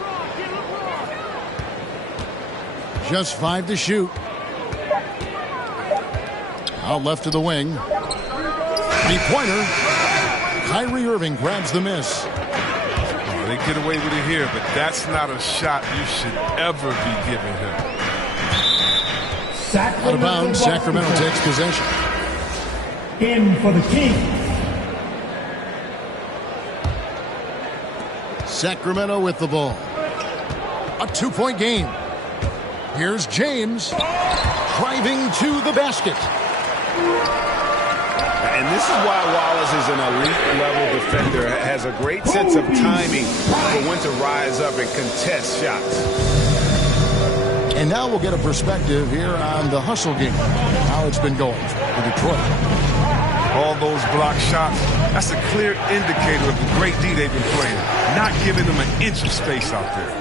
Just 5 to shoot. Out left to the wing. 3-pointer. Kyrie Irving grabs the miss. Well, they get away with it here, but that's not a shot you should ever be giving him. Out of bounds, Sacramento takes possession. In for the Kings. Sacramento with the ball. A 2-point game. Here's James driving to the basket. And this is why Wallace is an elite-level defender. Has a great sense of timing for when to rise up and contest shots. And now we'll get a perspective here on the hustle game, how it's been going for Detroit. All those block shots, that's a clear indicator of the great D they've been playing. Not giving them an inch of space out there.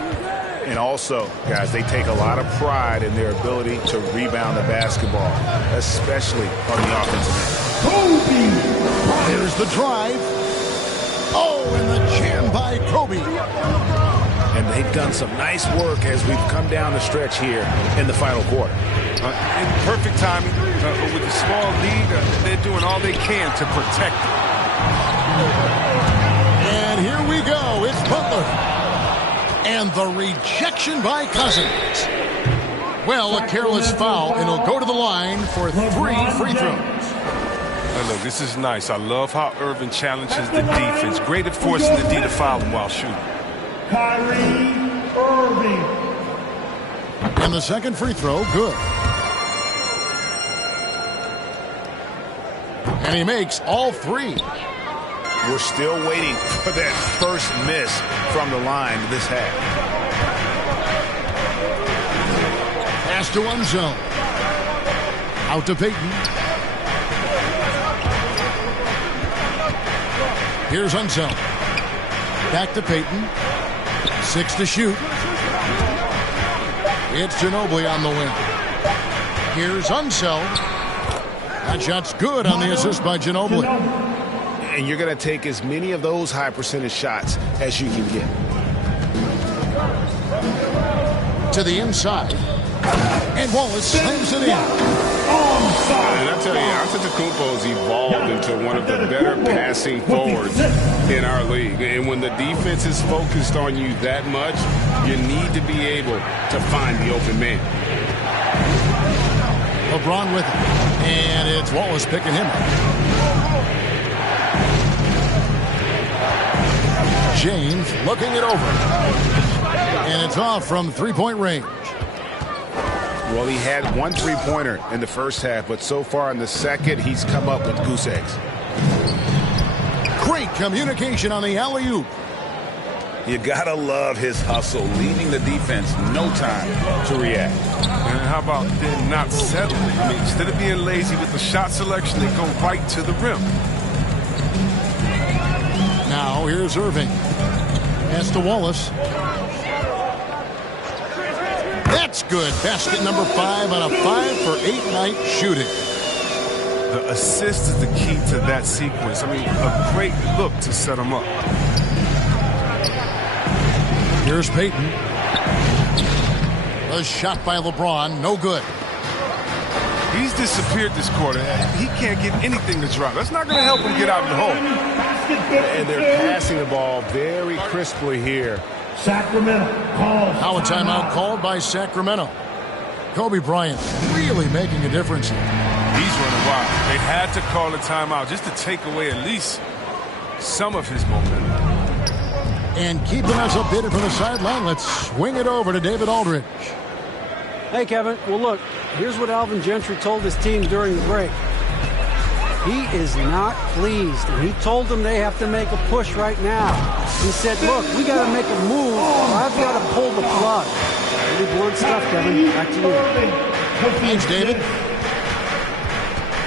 And also, guys, they take a lot of pride in their ability to rebound the basketball, especially on the offensive end. Here's the drive. Oh, and the jam by Kobe. And they've done some nice work as we've come down the stretch here in the final quarter. In perfect timing, with a small lead, they're doing all they can to protect it. And here we go. It's Butler. And the rejection by Cousins. Well, a careless foul, and he'll go to the line for 3 free throws. Now look, this is nice. I love how Irvin challenges the defense. Great at forcing the D to foul him while shooting. Kyrie Irving. And the second free throw, good. And he makes all 3. We're still waiting for that first miss from the line this half. Pass to one zone. Out to Payton. Here's Unseld. Back to Payton. 6 to shoot. It's Ginobili on the wing. Here's Unseld. That shot's good on the assist by Ginobili. And you're going to take as many of those high percentage shots as you can get. To the inside. And Wallace slams it in. And I tell you, Antetokounmpo's evolved into one of the better passing forwards in our league. And when the defense is focused on you that much, you need to be able to find the open man. LeBron with it. And it's Wallace picking him up. James looking it over. And it's off from 3-point range. Well, he had 1 3-pointer in the first half, but so far in the second, he's come up with goose eggs. Great communication on the alley-oop. You gotta love his hustle, leaving the defense no time to react. And how about then not settling? I mean, instead of being lazy with the shot selection, they go right to the rim. Now here's Irving. Pass to Wallace. That's good. Basket number 5 on a 5-for-8 night shooting. The assist is the key to that sequence. I mean, a great look to set him up. Here's Payton. A shot by LeBron. No good. He's disappeared this quarter. He can't get anything to drop. That's not going to help him get out of the hole. And they're passing the ball very crisply here. Sacramento calls. Now a timeout called by Sacramento. Kobe Bryant really making a difference here. He's running wild. They had to call a timeout just to take away at least some of his momentum. And keeping us updated from the sideline, let's swing it over to David Aldridge. Hey, Kevin. Well, look, here's what Alvin Gentry told his team during the break. He is not pleased, and he told them they have to make a push right now. He said, look, we got to make a move, or I've got to pull the plug. Pretty blunt stuff, Kevin. Back to you. Thanks, David.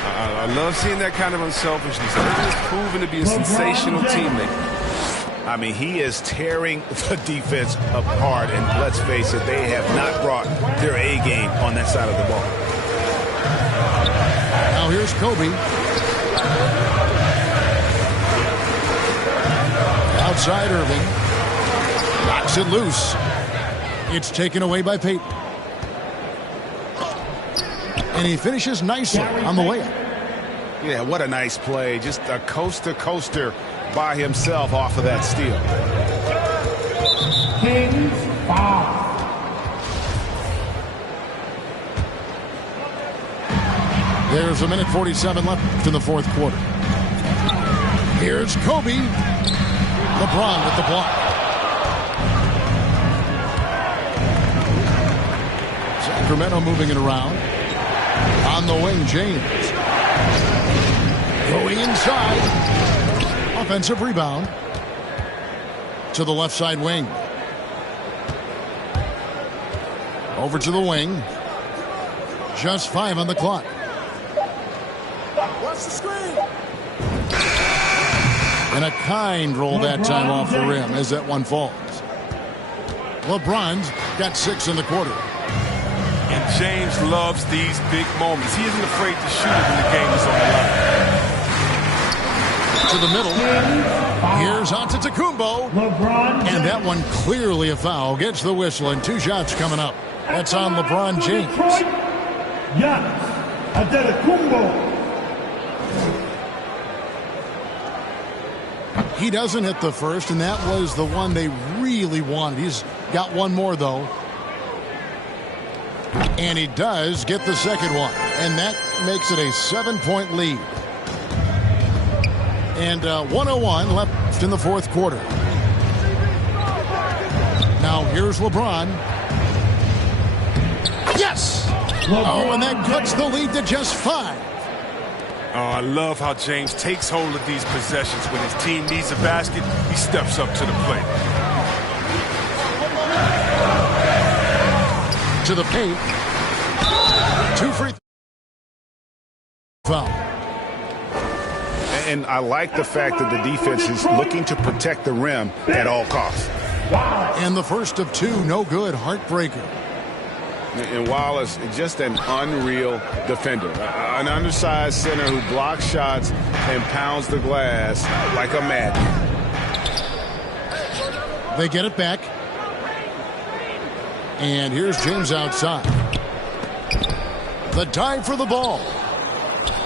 I love seeing that kind of unselfishness. He's proven to be a sensational teammate. I mean, he is tearing the defense apart, and let's face it, they have not brought their A game on that side of the ball. Now here's Kobe. Outside Irving. Knocks it loose. It's taken away by Payton. And he finishes nicely on the layup. Yeah, what a nice play. Just a coast-to-coaster by himself off of that steal. Kings foul. There's a minute 47 left in the fourth quarter. Here's Kobe. LeBron with the block. Sacramento moving it around. On the wing, James. Going inside. Offensive rebound. To the left side wing. Over to the wing. Just 5 on the clock. Watch the screen. And a kind roll that time off the rim as that one falls. LeBron's got 6 in the quarter. And James loves these big moments. He isn't afraid to shoot it when the game is on the line. To the middle. Here's Antetokounmpo. And that one clearly a foul. Gets the whistle and 2 shots coming up. That's on LeBron James. Giannis Antetokounmpo. He doesn't hit the first, and that was the one they really wanted. He's got one more, though. And he does get the second one. And that makes it a 7-point lead. And 101 left in the fourth quarter. Now here's LeBron. Yes! Oh, and that cuts the lead to just 5. Oh, I love how James takes hold of these possessions. When his team needs a basket, he steps up to the plate. To the paint. 2 free foul. And I like the fact that the defense is looking to protect the rim at all costs. And the first of 2, no good, heartbreaker. And Wallace, just an unreal defender. An undersized center who blocks shots and pounds the glass like a madman. They get it back. And here's James outside. The dive for the ball.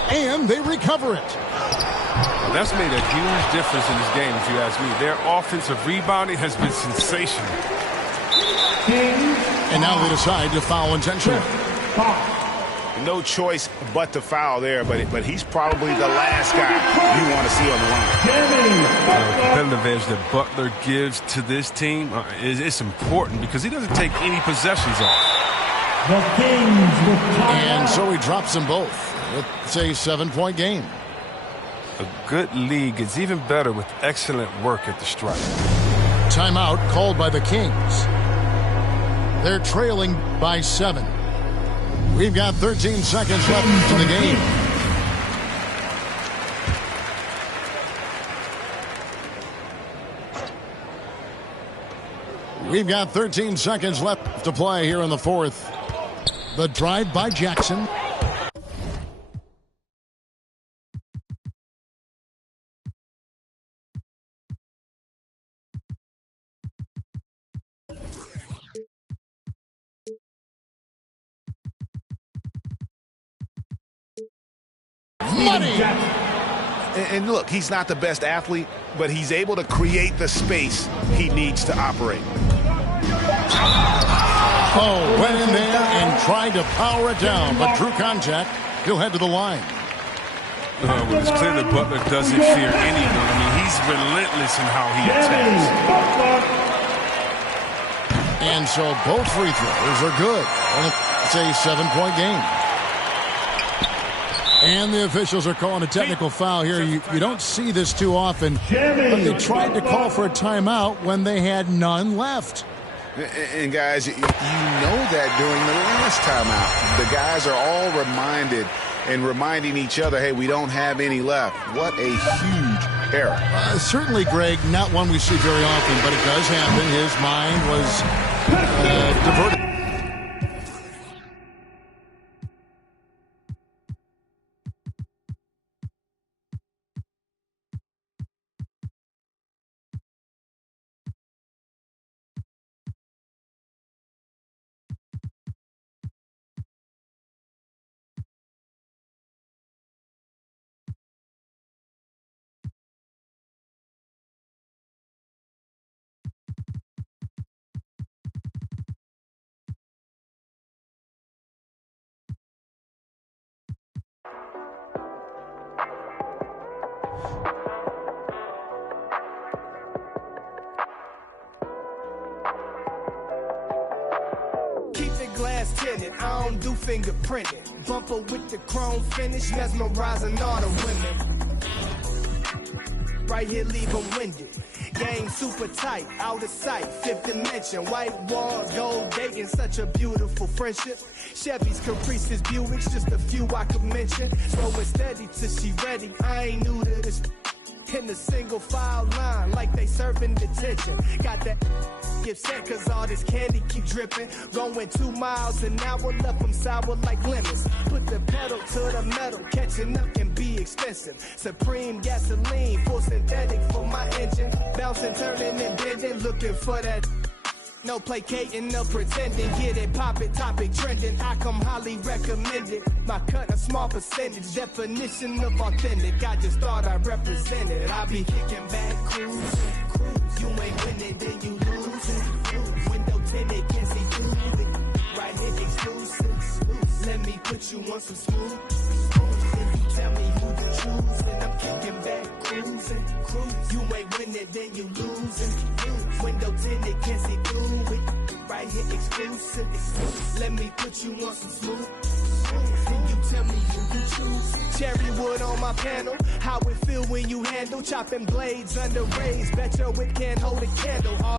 And they recover it. Well, that's made a huge difference in this game, if you ask me. Their offensive rebounding has been sensational. And now they decide to foul intentionally. No choice but to foul there, but he's probably the last guy you want to see on the line. The competitive edge that Butler gives to this team is important because he doesn't take any possessions off. And so he drops them both. It's a 7-point game. A good league is even better with excellent work at the stripe. Timeout called by the Kings. They're trailing by 7. We've got 13 seconds left in the game. We've got 13 seconds left to play here in the fourth. The drive by Jackson. Money. And look, he's not the best athlete, but he's able to create the space he needs to operate. Oh, went in there and tried to power it down, but drew contact. He'll head to the line. Well, it's clear that Butler doesn't fear anyone. I mean, he's relentless in how he attacks. And so both free throws are good. And it's a 7-point game. And the officials are calling a technical foul here. You don't see this too often, but they tried to call for a timeout when they had none left. And guys, you know that during the last timeout, the guys are all reminding each other, hey, we don't have any left. What a huge error. Certainly, Greg, not one we see very often, but it does happen. His mind was diverted. Keep the glass tinted, I don't do fingerprinting. Bumper with the chrome finish, mesmerizing all the women. Right here, leave them winded. Game super tight, out of sight, fifth dimension. White walls, gold dating, such a beautiful friendship. Chevys, Caprices, Buicks, just a few I could mention. Rolling steady till she ready, I ain't new to this. In the single file line, like they serving detention. Got that get set, cause all this candy keep dripping. Going 2 miles an hour, left them sour like lemons. Put the pedal to the metal, catching up can be expensive. Supreme gasoline, full synthetic for my engine. Bouncing, turning and bending, looking for that. No placating, no pretending. Get it, pop it, topic trending. I come highly recommended. My cut a small percentage. Definition of authentic. I just thought I represented. I be kicking back, cruising. You ain't winning, then you losing. Window tinted, can't see through it. Right here, exclusive. Let me put you on some smooth. Then you tell me who to choose. And I'm kicking back, cruising. You ain't winning, then you losing. Window tinted, can't see through it. Right here, exclusive. Let me put you on some smooth. Then you tell me who to choose. Cherry wood on my panel. How it feel when you handle chopping blades under rays. Bet your it can't hold a candle. All